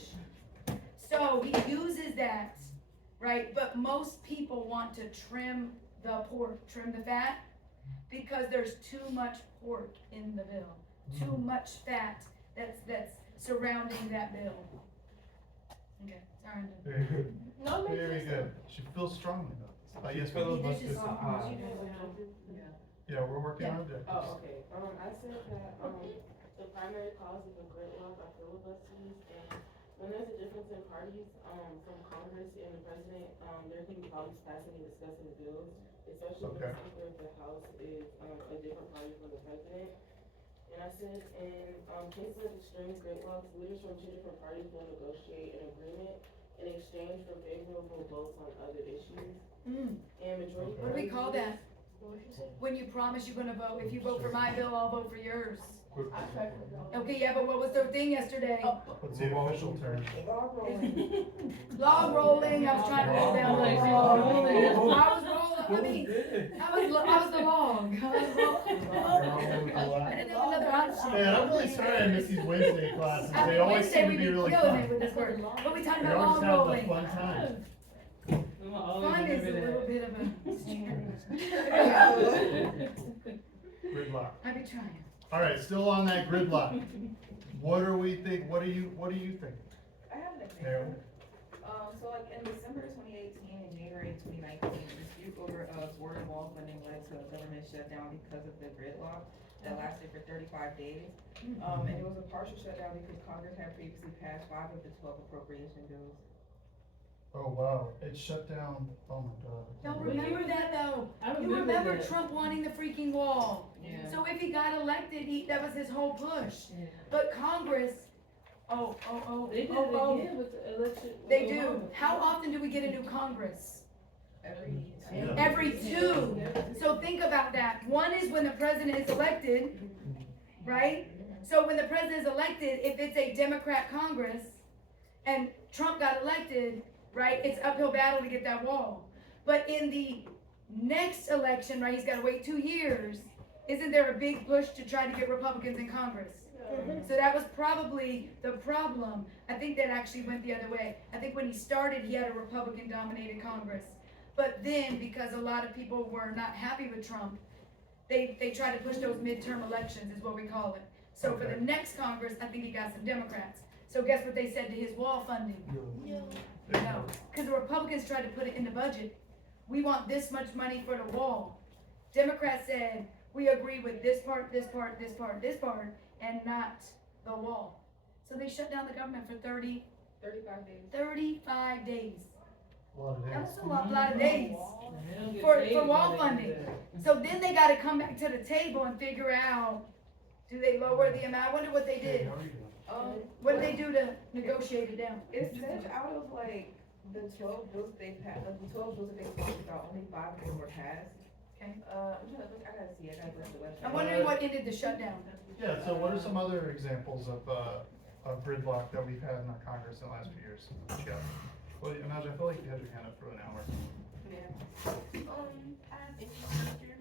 So he uses that, right? But most people want to trim the pork, trim the fat. because there's too much pork in the bill, too much fat that's surrounding that bill. Okay, sorry. I'm done. Very good. No, it makes Very sense. good. She feels strongly about this. Yes, Maybe ma'am. there's just Yeah, we're working on objectives. Oh, okay, I said that, the primary cause of the gridlock are filibusters, and when there's a difference in parties, from Congress and the president, there can be problems passing and discussing the bills, especially when Okay. the Speaker of the House is, a different party from the president. And I said, in, cases of extreme gridlocks, leaders from two different parties will negotiate an agreement in exchange for favorable votes on other issues, Mm, and majority. what do we call that? When you promise you're gonna vote, if you vote for my bill, I'll vote for yours. Okay, yeah, but what was their thing yesterday? What's the official term? Log rolling, I was trying to roll down the log. I was rolling, I mean, I was the log. I didn't have another option. Man, I'm really sorry I miss these Wednesday classes. They always Wednesday seem we to be be really killing it fun. with this word. What we talking We about always log have a rolling? fun time. Fun is a little bit of a. Gridlock. I be trying. All right, still on that gridlock. What do you think? I have an Marilyn? example. So like in December 2018 and January 2019, a dispute over border wall funding led to a government shutdown because of the gridlock that lasted for 35 days. And it was a partial shutdown because Congress had previously passed 5 of the 12 appropriation bills. Oh, wow, it shut down, oh my God. Y'all remember that though? I You remember Trump wanting the freaking wall? Yeah. So if he got elected, that was his whole push. Yeah. But Congress, They did it oh. again with the election. with They do. Obama. How often do we get a new Congress? Yeah. Every 2. So think about that. One is when the president is elected, right? So when the president is elected, if it's a Democrat Congress and Trump got elected, right, it's uphill battle to get that wall. But in the next election, right, he's gotta wait 2 years, isn't there a big push to try to get Republicans in Congress? So that was probably the problem. I think that actually went the other way. I think when he started, he had a Republican dominated Congress. But then, because a lot of people were not happy with Trump, they tried to push those midterm elections, is what we call it. So for the next Congress, I think he got some Democrats. So guess what they said to his wall funding? No, because the Republicans tried to put it in the budget. We want this much money for the wall. Democrats said, we agree with this part, this part, this part, this part, and not the wall. So they shut down the government for 35 days. 35 days. A lot of days. That's a lot of days They don't get for paid wall when they funding. do that. So then they gotta come back to the table and figure out, do they lower the amount? I wonder what they Hey, did. how are you doing? What did they do to negotiate it down? It says out of like the 12 bills they passed, the 12 bills that they talked about, only 5 of them were passed. Okay. I'm trying to look, I gotta go to the website. I'm wondering what ended the shutdown. Yeah, so what are some other examples of gridlock that we've had in our Congress in the last few years? Yeah. Well, Imagine, I feel like you had your hand up for an hour. I have infrastructure,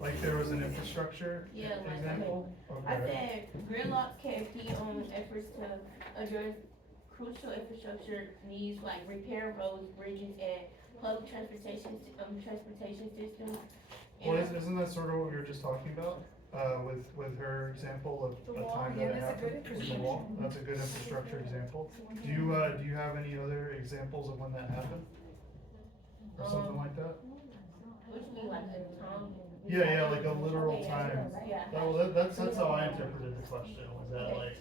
Like there was an infrastructure Yeah, like, example? I Okay. said Gridlock KFP efforts to address crucial infrastructure needs like repair roads, bridges, and public transportation systems. Well, isn't that sort of what we were just talking about? With her example of The a wall, time yeah, that it that's a good happened with the wall? That's a good infrastructure example. Do you have any other examples of when that happened? Or something like that? What you mean, like a time? Yeah, like a literal Okay, time. Yeah. That's how I interpreted the question, was that like,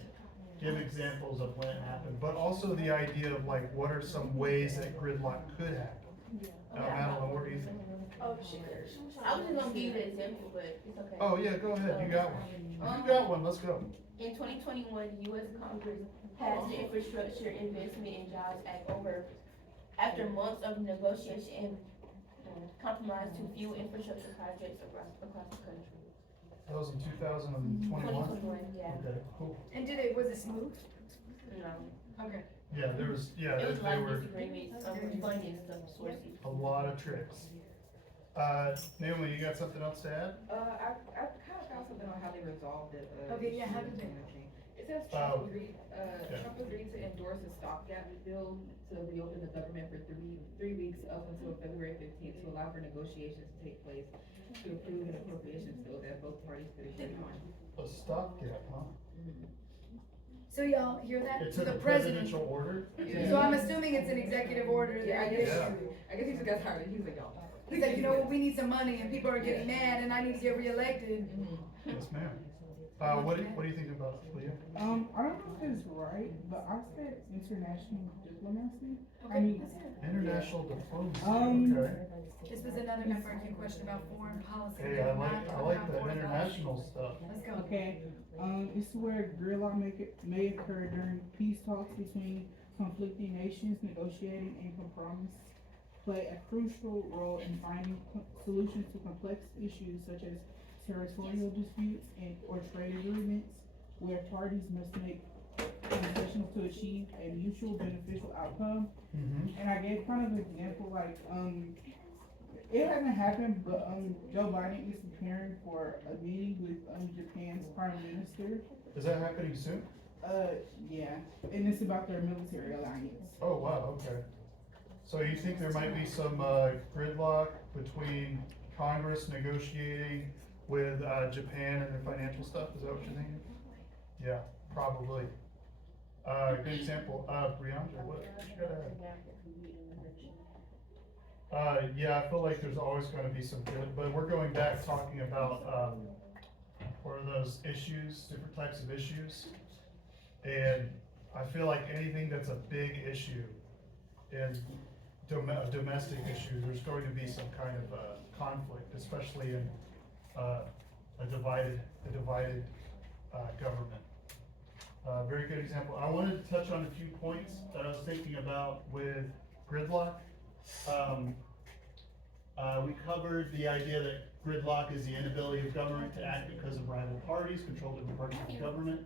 give examples of when it happened, but also the idea of like, what are some ways that gridlock could happen? Madeline, what do you think? Oh, shit. I was just gonna give you the example, but it's okay. Oh, yeah, go ahead, you got one. If you got one, let's go. In 2021, U.S. Congress passed the Infrastructure Investment and Jobs Act after months of negotiation and compromise to fuel infrastructure projects across the country. That was in 2021? 2021, yeah. Okay, cool. And was it smooth? No. Okay. Yeah, there was, It was a they lot of were disagreements on funding stuff, sources. a lot of tricks. Naomi, you got something else to add? I kind of found something on how they resolved it. Okay, yeah, how did they? It says Oh, Trump agreed to endorse a stopgap bill to reopen the government for three weeks weeks up until February 15th to allow for negotiations to take place to approve an appropriations bill that both parties could agree on. A stopgap, huh? So y'all hear that? It's So in a the president. presidential order? So I'm assuming it's an executive order. Yeah, I that guess, Yeah. I guess he just got tired, he was like, y'all. He's like, you know what, we need some money and people are getting mad and I need to get reelected. Yes, ma'am. What do you think about it, Leah? I don't know if it's right, but I said international diplomacy. I Okay, mean, that's it. International diplomacy, okay. This was another networking question about foreign policy. Hey, I like the Foreign international stuff. Let's go. okay, it's where gridlock may occur during peace talks between conflicting nations. Negotiating and compromise play a crucial role in finding solutions to complex issues such as territorial disputes or trade agreements, where parties must make concessions to achieve a mutual beneficial outcome. And I gave kind of an example, like, it hasn't happened, but Joe Biden is preparing for a meeting with Japan's Prime Minister. Is that happening soon? Yeah, and it's about their military alliance. Oh, wow, okay. So you think there might be some gridlock between Congress negotiating with Japan and their financial stuff? Is that what you're thinking? Yeah, probably. Good example. Brianna, what you gotta add? Yeah, I feel like there's always gonna be some good, but we're going back talking about what are those issues, different types of issues. And I feel like anything that's a big issue in domestic issues, there's going to be some kind of conflict, especially in a divided government. Very good example. I wanted to touch on a few points that I was thinking about with gridlock. We covered the idea that gridlock is the inability of government to act because of rival parties, control different parts of the government.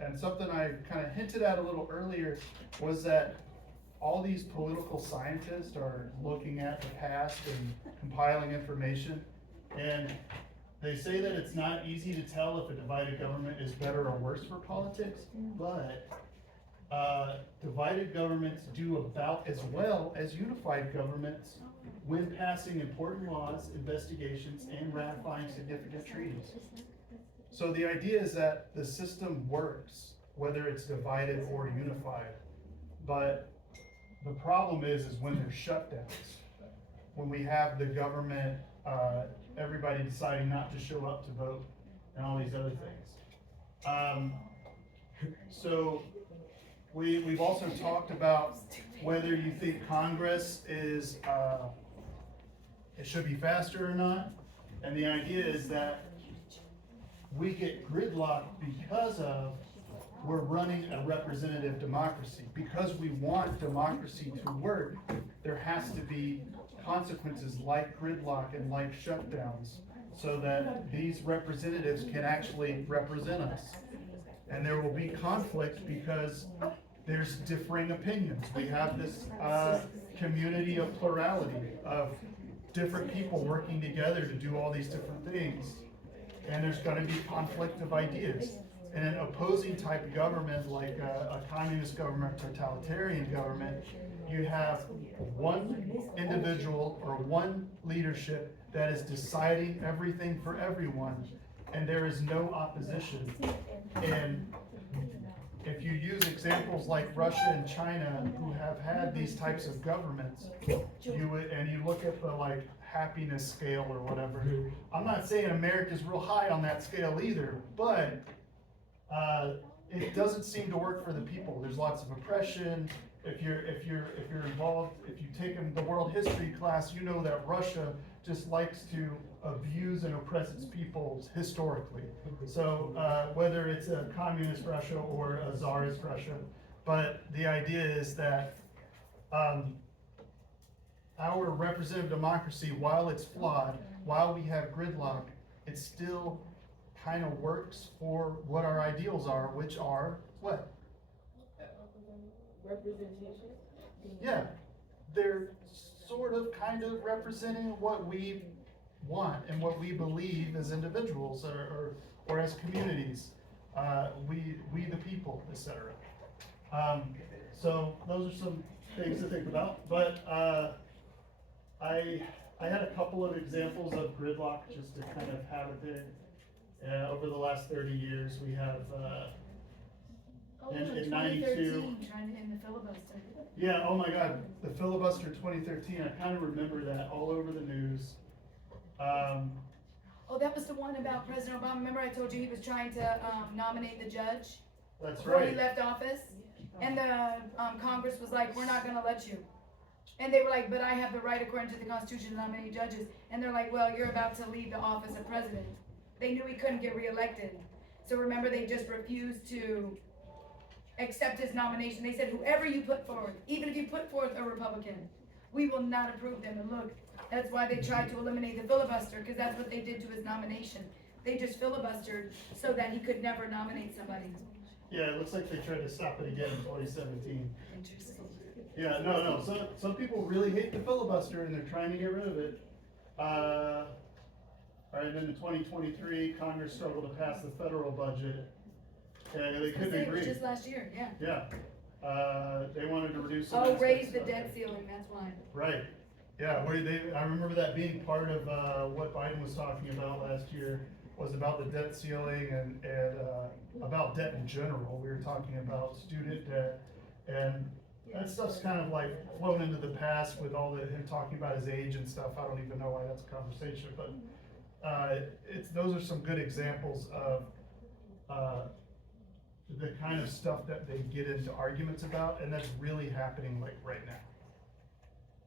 And something I kind of hinted at a little earlier was that all these political scientists are looking at the past and compiling information, and they say that it's not easy to tell if a divided government is better or worse for politics, but divided governments do about as well as unified governments when passing important laws, investigations, and ratifying significant treaties. So the idea is that the system works, whether it's divided or unified. But the problem is when there's shutdowns, when we have the government, everybody deciding not to show up to vote, and all these other things. So we've also talked about whether you think Congress is, it should be faster or not. And the idea is that we get gridlocked because we're running a representative democracy. Because we want democracy to work, there has to be consequences like gridlock and like shutdowns so that these representatives can actually represent us. And there will be conflict because there's differing opinions. We have this community of plurality of different people working together to do all these different things. And there's going to be conflict of ideas. In an opposing type of government, like a communist government, totalitarian government, you have one individual or one leadership that is deciding everything for everyone, and there is no opposition. And if you use examples like Russia and China, who have had these types of governments, and you look at the like happiness scale or whatever. I'm not saying America's real high on that scale either, but it doesn't seem to work for the people. There's lots of oppression. If you're involved, if you've taken the world history class, you know that Russia just likes to abuse and oppress its people historically. So whether it's a communist Russia or a czarist Russia, but the idea is that our representative democracy, while it's flawed, while we have gridlock, it still kind of works for what our ideals are, which are what? Representation? Yeah, they're sort of kind of representing what we want and what we believe as individuals or as communities, we the people, etc. So those are some things to think about, but, I had a couple of examples of gridlock just to kind of have it there. Over the last 30 years, we have, in 92. 2013, trying to end the filibuster. Yeah, oh my God, the filibuster 2013, I kind of remember that all over the news. Oh, that was the one about President Obama. Remember I told you he was trying to nominate the judge That's before he right. left office? And the Congress was like, we're not gonna let you. And they were like, but I have the right according to the Constitution to nominate judges. And they're like, well, you're about to leave the office of president. They knew he couldn't get reelected. So remember, they just refused to accept his nomination. They said, whoever you put forward, even if you put forth a Republican, we will not approve them. And look, that's why they tried to eliminate the filibuster, because that's what they did to his nomination. They just filibustered so that he could never nominate somebody. Yeah, it looks like they tried to stop it again in 2017. Yeah, no, some people really hate the filibuster and they're trying to get rid of it. All right, then in 2023, Congress struggled to pass the federal budget. And they couldn't It was agree. just last year, yeah. Yeah, they wanted to reduce. some Oh, aspects raise the of debt it. ceiling, that's why. Right, yeah, I remember that being part of, what Biden was talking about last year, was about the debt ceiling and about debt in general. We were talking about student debt, and that stuff's kind of like flown into the past with all him talking about his age and stuff. I don't even know why that's a conversation, but, those are some good examples of, the kind of stuff that they get into arguments about, and that's really happening like right now.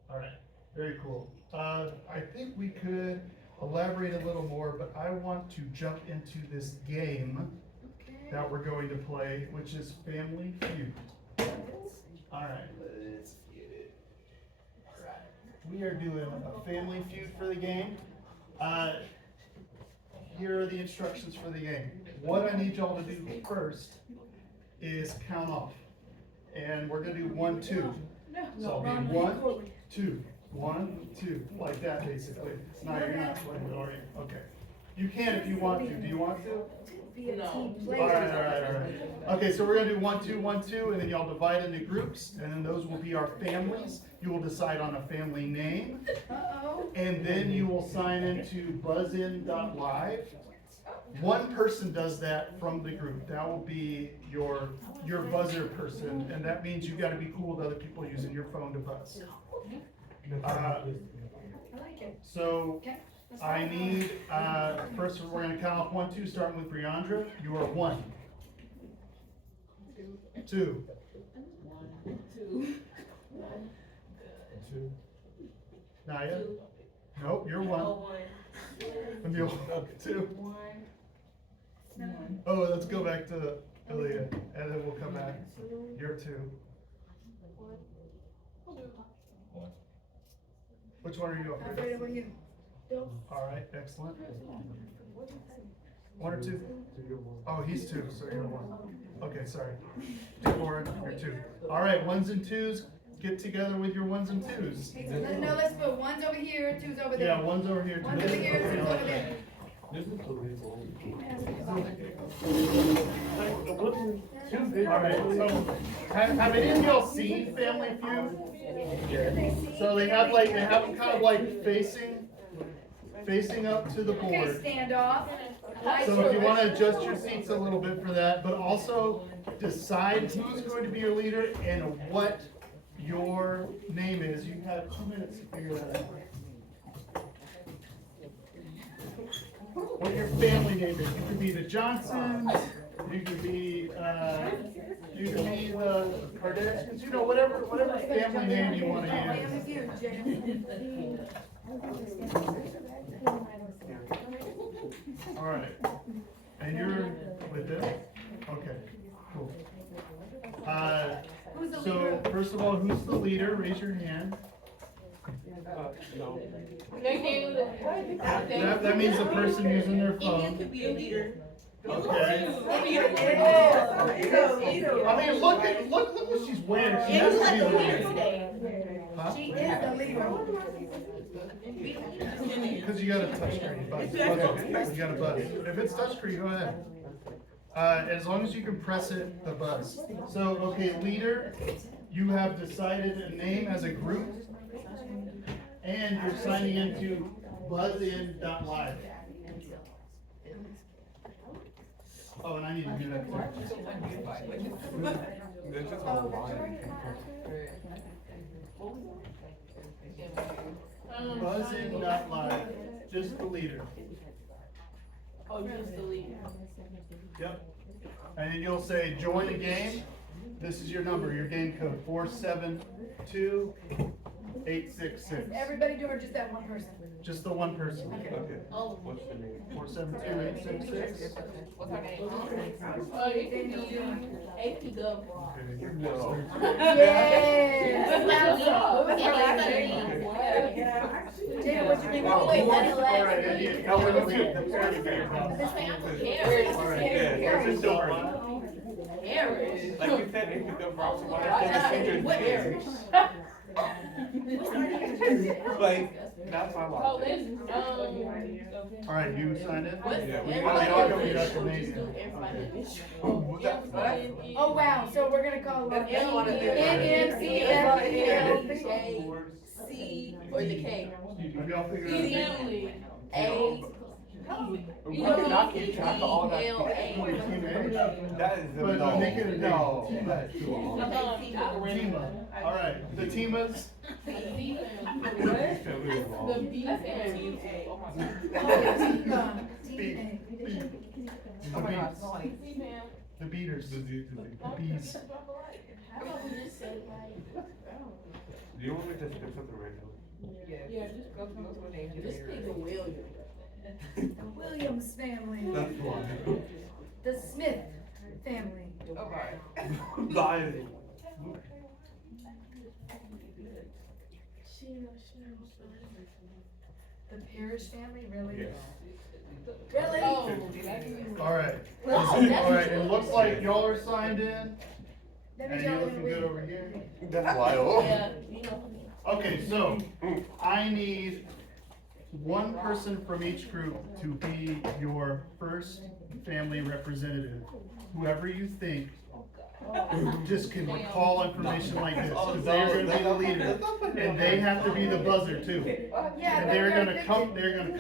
All right, very cool. I think we could elaborate a little more, but I want to jump into this game that we're going to play, which is Family Feud. All right, let's get it. All right, we are doing a Family Feud for the game. Here are the instructions for the game. What I need y'all to do first is count off. And we're gonna do 1, 2. So I'll be 1, 2, 1, 2, like that basically. No, you're not playing it, are you? Okay. You can if you want to. Do you want to? Be a No. team All player. right. Okay, so we're gonna do 1, 2, 1, 2, and then y'all divide into groups, and then those will be our families. You will decide on a family name, Uh-oh. and then you will sign into buzzin.live. One person does that from the group. That will be your buzzer person, and that means you gotta be cool with other people using your phone to buzz. I like it. So Okay. let's I go. need, first we're gonna count off 1, 2, starting with Briandra. You are 1. 2. 2. Naya? Nope, you're 1. And you're 2. Oh, let's go back to Aaliyah, and then we'll come back. You're 2. Which one are you on? Alfredo, what are you? All right, excellent. 1 or 2? Oh, he's 2, so you're 1. Okay, sorry. 2, 4, you're 2. All right, 1s and 2s, get together with your 1s and 2s. No, let's put 1's over here, 2's over there. Yeah, 1's over here. 1's over here, 2's over there. All right, so have any of y'all seen Family Feud? So they have them kind of like facing up to the Okay, board. stand off. So if you want to adjust your seats a little bit for that, but also decide who's going to be your leader and what your name is. You have 2 minutes to figure that out. What your family name is. You could be the Johnsons, you could be the Kardashians, you know, whatever family name you want to Family use. Feud, Jay. All right. And you're with them? Okay, cool. Who's the So leader? first of all, who's the leader? Raise your hand. No. That means the person using their phone. could be a leader. Okay. I I mean, look what she's wearing. She has to be the leader. Huh? She is the leader. Because you got a touchscreen. Buzz. You got a buzz. If it's touchscreen, go ahead. As long as you can press it, the buzz. So, okay, leader. you have decided a name as a group, and you're signing into buzzin.live. Oh, and I need to do that too. It's just online. Buzzin.live, just the leader. Oh, just delete. Yep. And then you'll say, join the game. This is your number, your game code, 472866. Everybody do it, or just that one person? Just the one person. Okay. What's the name? 472866. What's her name? It could be AP Gov Rock. No. Yes. Jada, what's your name? All right, India. No, wait, let's get the parody game. All right, yeah, just don't worry. Like you said, if you go from somebody What else, like, that's my Oh, life. this, All right, you signed in? Yeah, we Y'all go be that Canadian. Oh, wow, so we're gonna call it That's M, C, or the K. Have y'all figured it out? Family. A. Not keep track of all that. That is But no. make it a No. name. That's too long. Tima. All right, the Timas. The B family. Oh my God. The beaters. The bees. How about we just say like, Do you want me to skip something random? Yeah, just go to the name. Just pick a William. The Williams family, That's why. the Smith family. Okay. Lion. The Parrish family, really? Yes. Really? Oh, All right. Well, All right, it looks like y'all are signed in, That and means you're y'all looking good over here. That's wild. yeah, you know. Okay, so I need one person from each group to be your first family representative. Whoever you think, just can call information like this, because they're gonna be the leader, and they have to be the buzzer too. Yeah, And they're gonna come up here, and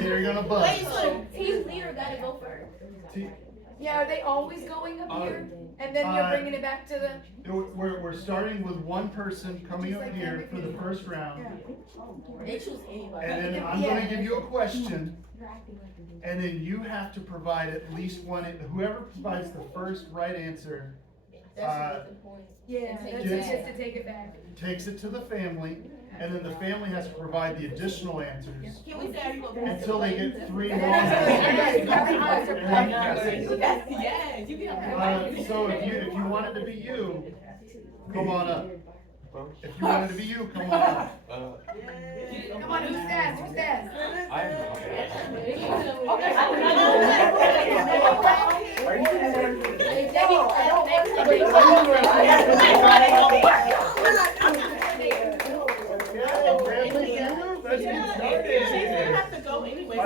they're gonna buzz. wait, so team leader gotta go first. Yeah, are they always going up here? And then you're bringing it back to the, We're starting with one person coming up here for the first round, They choose anybody. and then I'm gonna give you a question, and then you have to provide at least one, whoever provides the first right answer, That's the point. yeah, that's just to take it back. takes it to the family, and then the family has to provide the additional answers Can we say I go until they get 3 wrong. Yes, Yes, you can. So if you want it to be you, come on up. If you want it to be you, come on up. Come on, who's that? Who's that? Let's get started. Go anyway. Oh,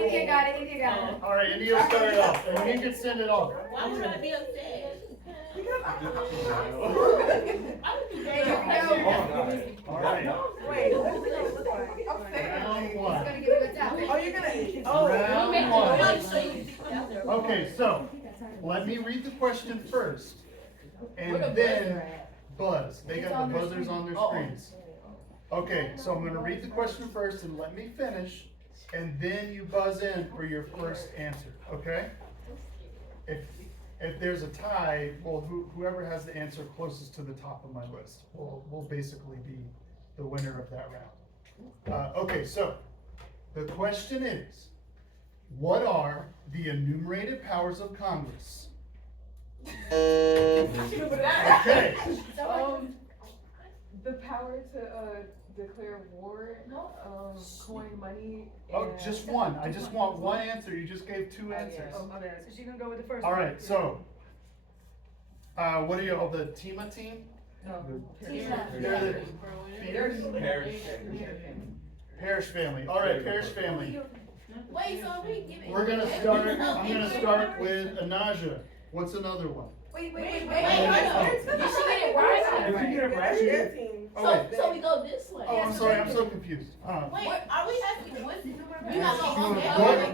India got it, India got it. All right, India will start it off, and you can send it off. Why would I be upset? There you go. All right. Round It's one. gonna give you a tap. Round one. Okay, so let me read the question first, and then buzz. They got the buzzers on their screens. Okay, so I'm gonna read the question first and let me finish, and then you buzz in for your first answer, okay? If there's a tie, well, whoever has the answer closest to the top of my list will basically be the winner of that round. Okay, so the question is, what are the enumerated powers of Congress? Okay, The power to, declare war, coin money. oh, just one. I just want one answer. You just gave two answers. So she's gonna go with the first All one. right, so, what are you, oh, the Tima team? They're the Parrish family. All right, Parrish family. Wait, so we give it. We're gonna start, I'm gonna start with Anaja. What's another one? Wait. You should get it right. If you get it right, That's you your get- team. Okay. So we go this way. Oh, I'm sorry, I'm so confused. Wait, are we asking what's the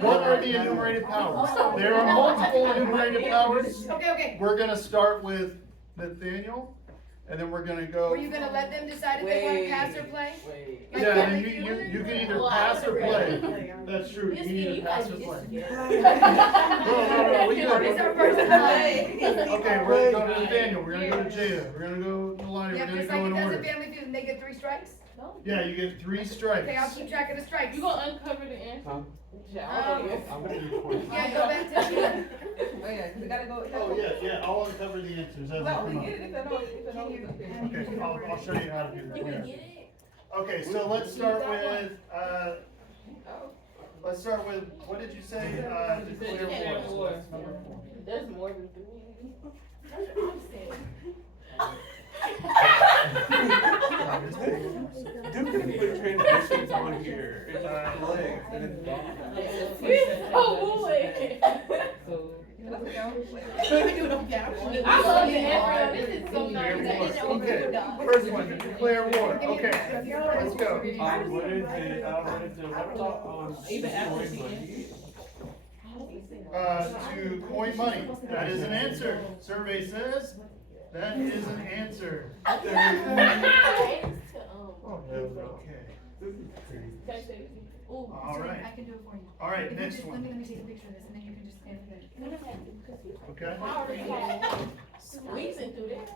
What are the enumerated powers? There are multiple enumerated powers. Okay. We're gonna start with Nathaniel, and then we're gonna go. Were you gonna let them decide if they wanna pass or play? Wait. Like Yeah, Family and Feud? you can either pass or play. That's true, you This can either you pass guys or get play. together. No, we good. It's our first time. Okay, we're gonna go to Nathaniel, we're gonna go to Jada, we're gonna go to Lonnie, we're Yep, gonna just go like in it does in order. Family Feud, and they get 3 strikes? Yeah, you get 3 strikes. Okay, I'll keep track of the strikes. You gonna uncover the answer? Yeah, go back to Oh, yeah, 'cause we gotta go. Oh, yeah, I'll uncover the answers as they No, come we up. get it, it's a no, it's a no, it's okay. Okay, I'll show you how to do that. You yeah. can get it? Okay, so let's start with, what did you say, declare war? That's number 4. There's more than 3. That's what I'm saying. Dude can put transitions on here. It's legs and it's back. I love the answer. This is so nice. Okay, first one, declare war, okay, let's go. What is it? What about, To coin money, that is an answer. Survey says, that is an answer. Okay. All right. I can do it for you. All right, If you next just- one. Let me take a picture of this, and then you can just stand there. Okay. Squeezing through there.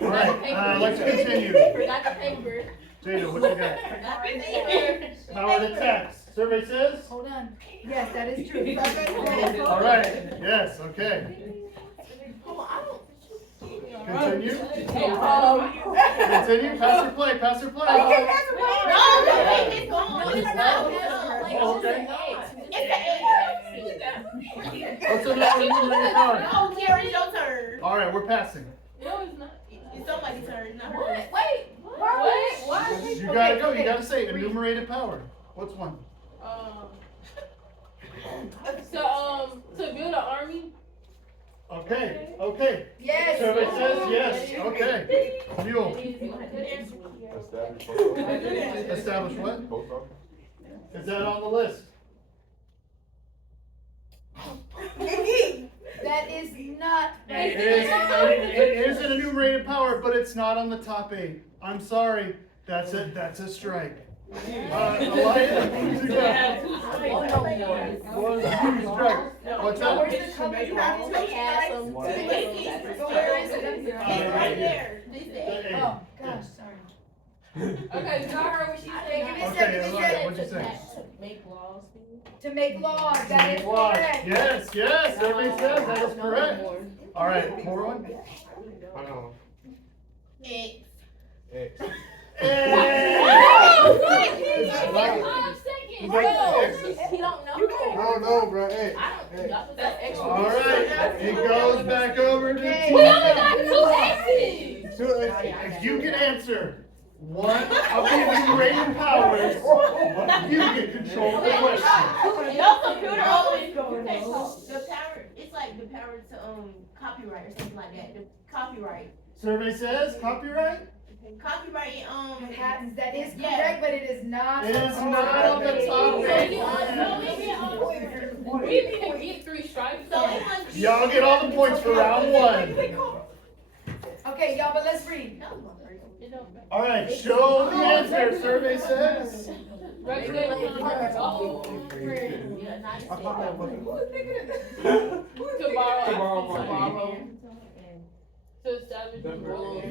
All right, let's continue. Forgot the paper. Jada, what you got? Forgot the paper. Power to tax, survey says? Hold on. Yes, that is true. All right, yes, okay. Come on, I don't. Continue. Continue, pass or play, pass or play. No, it's gone. No, it's not. Oh, okay. It's What's another enumerated power? No, Karen, it's your turn. All right, we're passing. No, it's not. It's somebody's turn, not What? hers. Wait. What? You gotta go, you gotta say enumerated power. What's one? To build an army. Okay. Yes. Survey says yes, okay. Mule, establish what? Post office? Is that on the list? That is not. It is an enumerated power, but it's not on the top 8. I'm sorry, that's a strike. Elias, who's you got? One, 2 strikes. What's that? Where's the color? You have to take it. Where is it? Right here. Oh, gosh, sorry. Okay, you got her what she said. Give me a Okay, second, Elias, what'd you say? Make laws. To make laws, that is Wow. correct. Yes, everybody says that is correct. All right, more one. Hold on. X. X. He don't know. No, bro, hey. All right, it goes back over to Okay. Tina. We only got 2 X's. If you can answer one of the enumerated powers, you get control of the question. Your computer always the power. It's like the power to copyright or something like that. The copyright. Survey says copyright? Copyright. Patents, that is correct, but it is not. It is not on the top 8. We didn't get 3 strikes. So it was. Y'all get all the points for round 1. Okay, y'all, but let's read. All right, show the answer. Survey says. Regulate Yeah, not I thought that was. to borrow. Borrow. To establish the rule.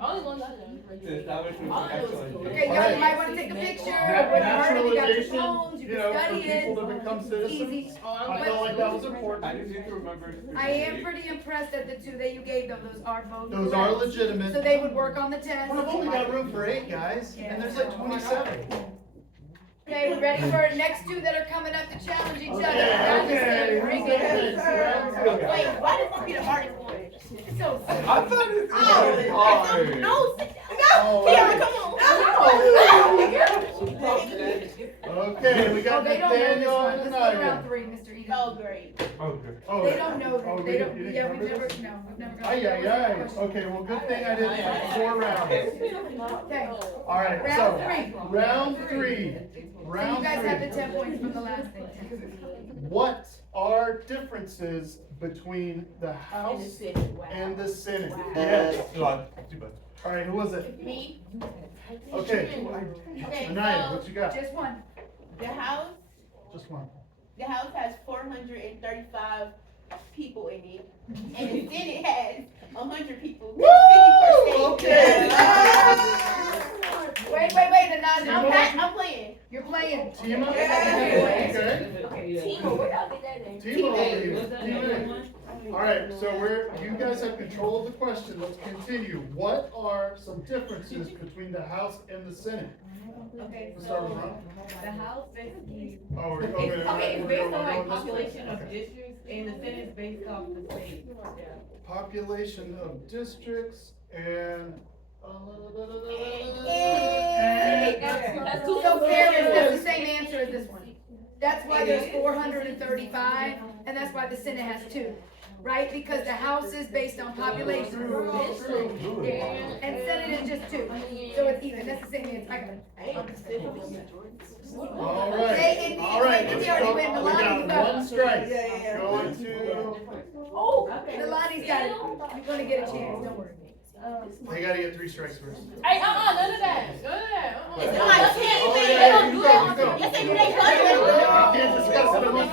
Only one I know. To establish an excellent. Okay, y'all, you might wanna take a picture, whatever, you got your Naturalization, phones, you you can know, for study people it. to become citizens. Easy. I felt like that was I important. just need to remember. I am pretty impressed at the 2 that you gave them, those are both Those are correct. legitimate. So they would work on the test. Well, I've only got room for 8 guys, and there's like 27. Okay, we ready for next 2 that are coming up to challenge each other? Okay, Y'all just okay. say, bring it. Wait, why did this be the hardest one? So, I thought it was hard. No, sit down. Oh, Kiara, come on. Okay, we Oh, got they don't know this Nathaniel one. and Let's go to Anaya. round 3, Mr. Eden. Oh, great. Okay. Oh, They don't know oh, that. we They didn't- don't, you didn't yeah, we've cover never, this? no, we've never. Ay, that ay, wasn't the ay. question. Okay, well, good thing I didn't have 4 rounds. Okay, Alright, Round so, three. round 3. so you Round guys have the 3. 10 points from the last thing. What are differences between the In the House city, wow. and the Senate? Wow. Yes. Too bad. Alright, who was it? Me? Okay. Okay, Anaya, so what you got? Just one. the house has 435 people in it, and the Senate has 100 people. Woo! 50%. Okay. Wait, the nine. I'm playing. You're playing. Tima? Yeah. Okay. Timo, where y'all get that name? Tima. Alright, so you guys have control of the question. Let's continue. What are some differences between the House and the Senate? Okay, Let's start with Ron. the House basically, Oh, we're, it's, okay. it's we're based going on like this way. population of Okay. districts, and the Senate is based off the state. Population of districts and. So Karen, that's the same answer as this one. That's why there's 435, and that's why the Senate has 2, right? Because the House is based on population. And Senate is just 2, so it's even, that's the same answer, I got it. Alright, alright, let's go. We got 1 strike. Going to, Milani's got it, you're gonna get a chance, don't worry. they gotta get 3 strikes first. Hey, none of that. It's not, you can't Oh, say yeah, they don't you do go, that. you go. Yes, they do, they You can't discuss it among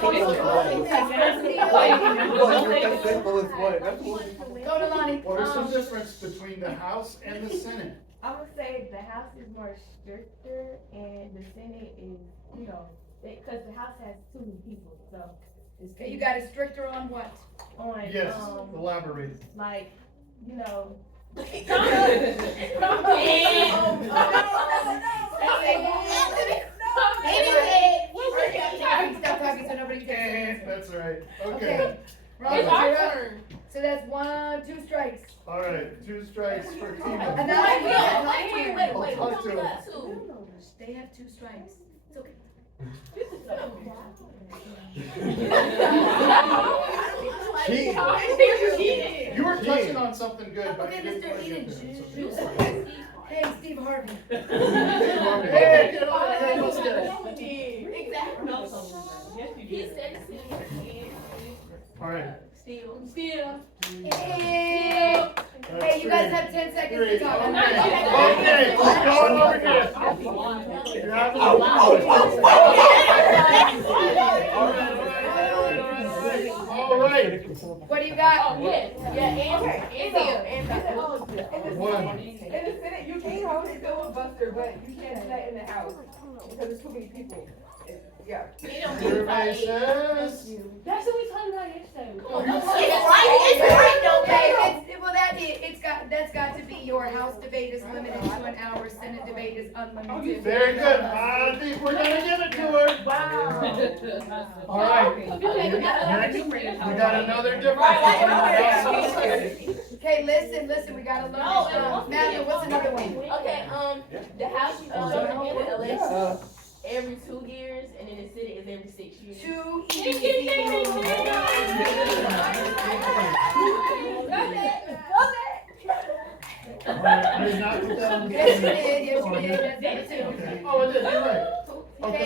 Go to Lonnie. What are some difference between the House and the Senate? I would say the House is more stricter and the Senate is, you know, because the House has too many people, so. It's Okay, you got a stricter on what? on, Yes, elaborate. like, you know. Stop talking so nobody can. That's right. Okay. Okay. Ron, It's our you're up. turn. So that's 1, 2 strikes. Alright, 2 strikes for And Tima. now I Wait, got wait, wait, wait, wait, I'll who talk only to got 2? They have 2 strikes. It's okay. You were touching on something good, but Okay, you didn't Mr. quite Eden. get there. It's okay. Hey, Steve Harvey. Hey, get over here, let's get it. Exactly. He said the Senate. Alright. Still. Hey. Hey, you guys have 10 seconds to talk. I'm not- Okay, let's go over here. You have Alright. What do you got? One. In the Senate, you can hold it filibuster, but you can't do that in the House, because there's too many people. Yeah. Survey says. That's what we talked about yesterday. It's right though, Okay, well, that's got to be your House debate is limited to an hour, Senate debate is unlimited. Very good. I think we're gonna give it to her. Wow. Alright. Next, we got another difference between the House and the Senate. Okay, listen, we gotta learn. Matthew, what's another one? Okay, the House, in the election every 2 years, and then the Senate is every 6 years. 2 easy. Alright, I did not put that on the. Yes, you did, yes, you did, that's it too. Okay. Oh, I did, you're right. Okay,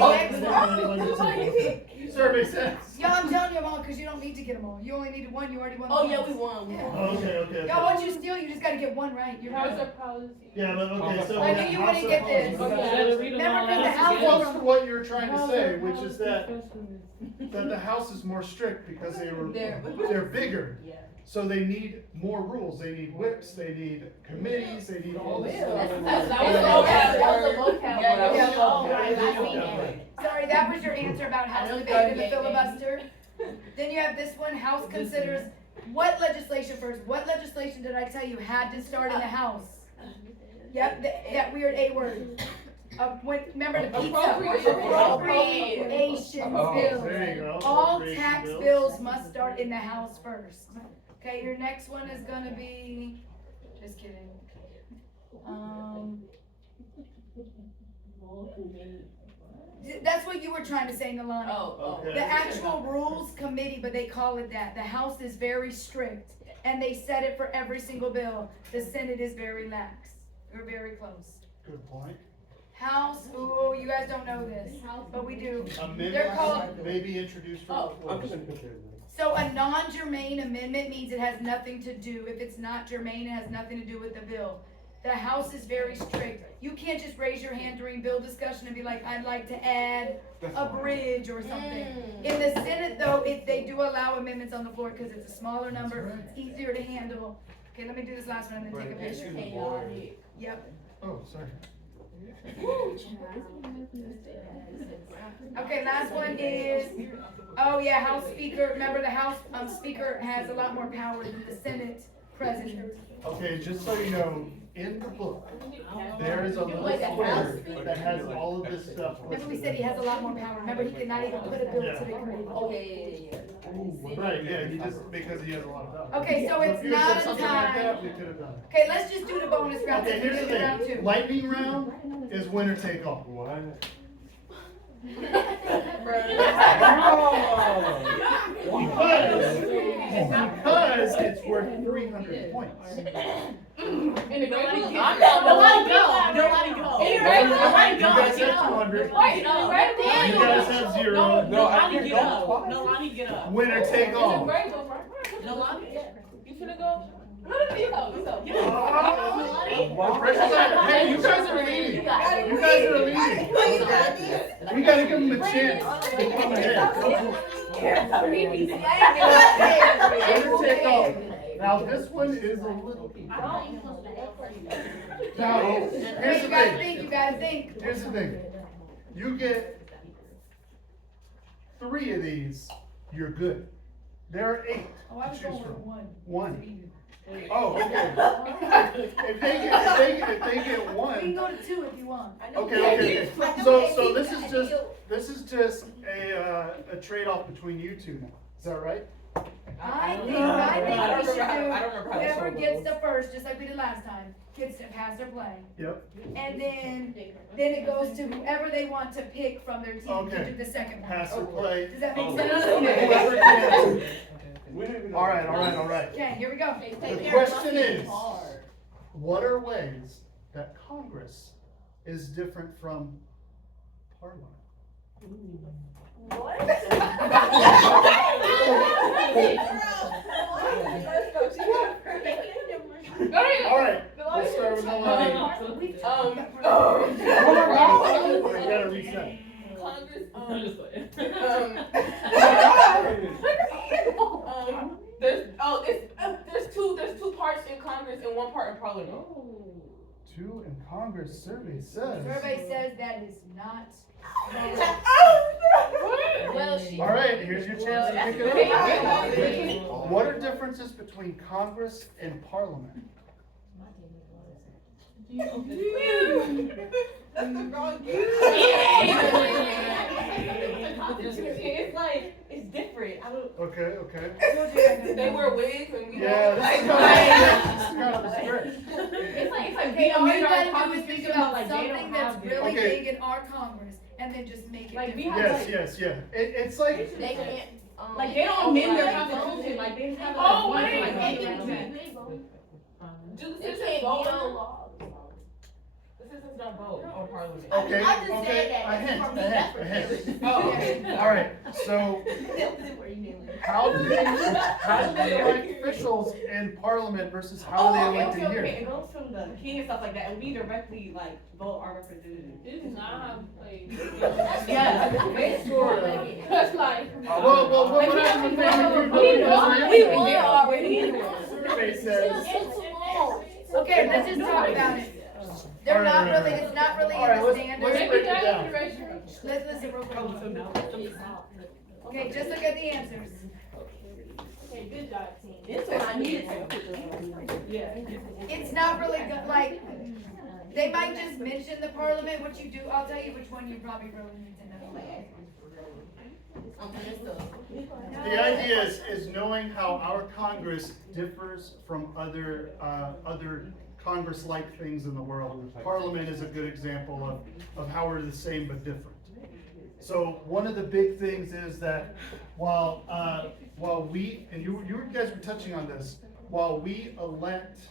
next. Survey says. Yo, I'm telling you them all, cause you don't need to get them all. You only needed 1, you already won. Oh, yeah, we won. Yeah. Okay. Y'all, once you steal, you just gotta get 1 right. You're How's good. the policy? Yeah, but okay, so. I knew you wouldn't get this. Remember, cause the House Close is to what you're trying to say, which is that the House is more strict because they're bigger. Yeah. So they need more rules, they need whips, they need committees, they need all this That stuff. was a vocab word. Oh, I seen that. Sorry, that was your answer about House debate and the filibuster. Then you have this one, House considers what legislation first? What legislation did I tell you had to start in the House? Yep, that weird A word. Remember the pizza? Appropriations bill. There you go. All Appropriation tax bills. bills must start in the House first. Okay, your next one is gonna be, just kidding. That's what what you were trying to say, Nalani. Oh, Okay. The actual rules committee, but they call it that. The House is very strict, and they set it for every single bill. The Senate is very lax. We're very close. Good point. House, ooh, you guys don't know this, but we do. Amendments called- may be introduced for I'm the just floor. gonna put there. So a non-germane amendment means it has nothing to do. If it's not germane, it has nothing to do with the bill. The House is very strict. You can't just raise your hand during bill discussion and be like, I'd like to add a bridge or something. In the Senate though, they do allow amendments on the floor because it's a smaller number, it's easier to handle. Okay, let me do this last one and then take a picture. Yep. Oh, sorry. Okay, last one is, oh yeah, House Speaker. Remember the House Speaker has a lot more power than the Senate President. Okay, just so you know, in the book, there is a little square that has all of this stuff. Remember we said he has a lot more power. Remember he cannot even put a bill to the committee. Oh, yeah. Right, yeah, he just, because he has a lot of power. Okay, so it's if you had not said a something like tie. that, we could have done it. Okay, let's just do the bonus round. Okay, here's the Let's do round thing, two. lightning round is winner take all. What? Because it's worth 300 points. Nobody go. You guys have 200. You guys have 0. No, I can get up. Nolani, get up. Winner take all. Nolani, you finna go? The pressure's on. Hey, you guys are leading. You guys are leading. We gotta give them a chance to come ahead. Winner take all. Now, this one is a little. Now, here's the You gotta thing. think, you gotta think. Here's the thing. You get 3 of these, you're good. There are 8 Oh, I was to going choose with from. one. 1. Oh, okay. If they get We can 1. go to 2 if you want. Okay. So this is just a trade-off between you two now. Is that right? I think we should do, whoever gets the first, just like we did last time, gets to pass or play. Yep. And then it goes to whoever they want to pick from their team to Okay. do the second one. Pass or play. Does that make Whoever sense? can. All right. Okay, here we go. The question is, what are ways that Congress is different from Parliament? All right, let's start with Nolani. You gotta reset. There's two parts in Congress and one part in Parliament. 2 in Congress, survey says. Survey says that is not. All right, here's your chance to pick it up. What are differences between Congress and Parliament? It's like, it's different. I don't. Okay. They wear wigs and we Yeah, don't. this is kind of a stretch. It's like Okay, all you gotta do is Congress think system, about like, they something don't that's have it. really Okay. big in our Congress, and then just make it Like, we different. have- Yes. It's like, They can't. Like, they don't amend their constitution, like, they have it like one, wait, like, they one can around. Do the They citizens can't vote? veto laws. The citizens don't vote on Parliament. okay, I just said that. a hint. Oh, okay. All right, so how do they elect officials in Parliament versus how they elect it here? It goes from the king and stuff like that, and we directly, like, vote our representatives. This is not how we play. Yeah, it's sure. That's like. Well, what happens if they We won already. Survey says. Okay, let's just talk about it. They're not Alright, really, it's not really in Alright, the let's standard. break it down. Let's listen real quick. Okay, just look at the answers. Okay, good job, team. This one I needed to. Yeah. It's not really good, like, they might just mention the Parliament, what you do, I'll tell you which one you probably really need to know. The idea is knowing how our Congress differs from other Congress-like things in the world. Parliament is a good example of how we're the same but different. So one of the big things is that while we, and you guys were touching on this, while we elect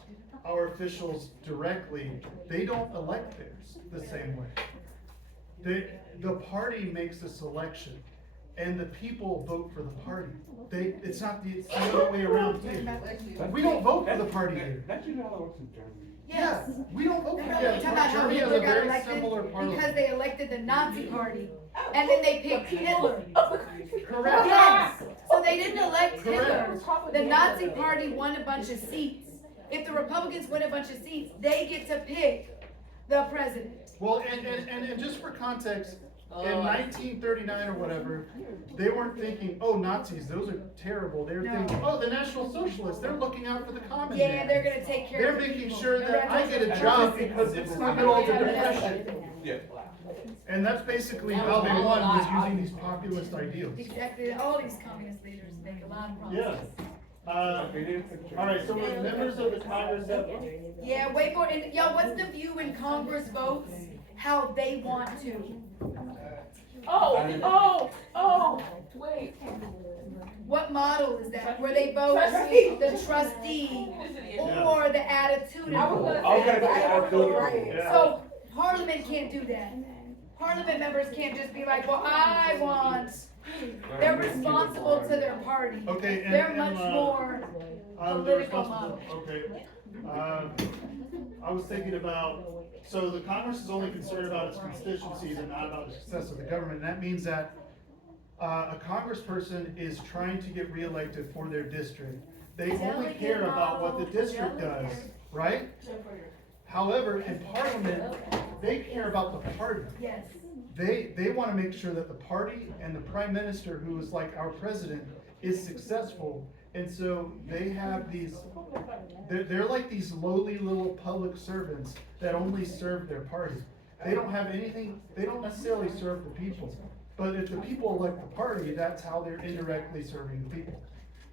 our officials directly, they don't elect theirs the same way. The party makes the selection, and the people vote for the party. It's the other way around too. We don't vote for the party here. That's usually how it works in Germany. Yes. We don't vote for Remember we talked about how Germany has Hitler a got very elected similar because parliament. they elected the Nazi party, and then they picked Hitler. Correct. Yes, so they didn't elect Hitler. Correct. The Nazi party won a bunch of seats. If the Republicans win a bunch of seats, they get to pick the president. Well, and just for context, in 1939 or whatever, they weren't thinking, oh, Nazis, those are terrible. They were No. thinking, oh, the National Socialists, they're looking out for the common Yeah, man. they're gonna take care They're of the making people. sure that I get a job because it's in the middle of the Depression. Yeah. And that's basically how they won, was using these populist ideals. Exactly, all these communist leaders make a lot of promises. Yeah. All right, so when members of the Congress have, Yeah, wait for it. And y'all, what's the view when Congress votes how they want to? Wait. What model is that? Where they vote Trustee. the trustee or the attitude? I was gonna Okay, say, I I feel right. Yeah. So Parliament can't do that. Parliament members can't just be like, well, I want. They're responsible to their party. okay, and. They're much more they're political responsible. model. Okay. I was thinking about, so the Congress is only concerned about its constituencies and not about the success of the government. And that means that a congressperson is trying to get reelected for their district. They only care about what the district does, right? However, in Parliament, they care about the party. Yes. They want to make sure that the party and the prime minister, who is like our president, is successful. And so they have these, they're like these lowly little public servants that only serve their party. They don't have anything, they don't necessarily serve the people. But if the people elect the party, that's how they're indirectly serving the people.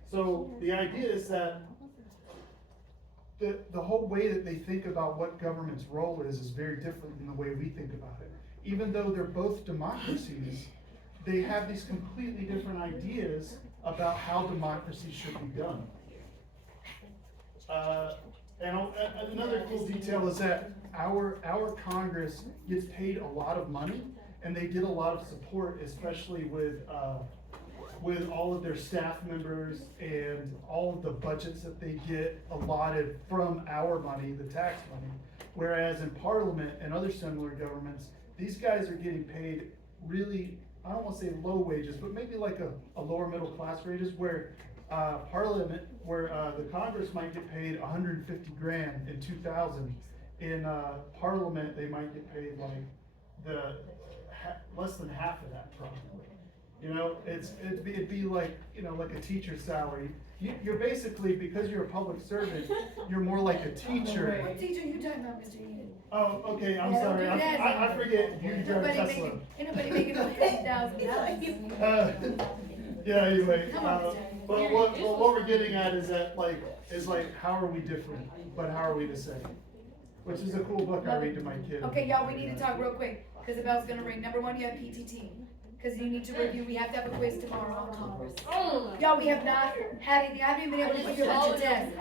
So the idea is that the whole way that they think about what government's role is very different than the way we think about it. Even though they're both democracies, they have these completely different ideas about how democracy should be done. And another cool detail is that our Congress gets paid a lot of money, and they get a lot of support, especially with all of their staff members and all of the budgets that they get allotted from our money, the tax money. Whereas in Parliament and other similar governments, these guys are getting paid really, I don't want to say low wages, but maybe like a lower middle class wages, where Parliament, where the Congress might get paid 150 grand in 2000. In Parliament, they might get paid like less than half of that probably. You know, it'd be like, you know, like a teacher's salary. You're basically, because you're a public servant, you're more like a teacher. What teacher are you talking about, Mr. Eden? Oh, okay, I'm Yeah, sorry, don't do that. I forget, you drive Ain't Tesla. nobody making over $50,000. Yeah, anyway, Come on, Mr. but what we're getting at is that is how are we different, but how are we the same? Which is a cool book I read to my kid. Okay, y'all, we need to talk real quick, because the bell's gonna ring. Number one, you have PTT, because you need to review, we have to have a quiz tomorrow on Congress. Y'all, we have not had anything, I haven't even been able to put your bunch of tests.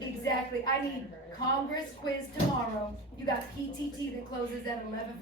Exactly, I need Congress quiz tomorrow. You got PTT that closes at 11:40.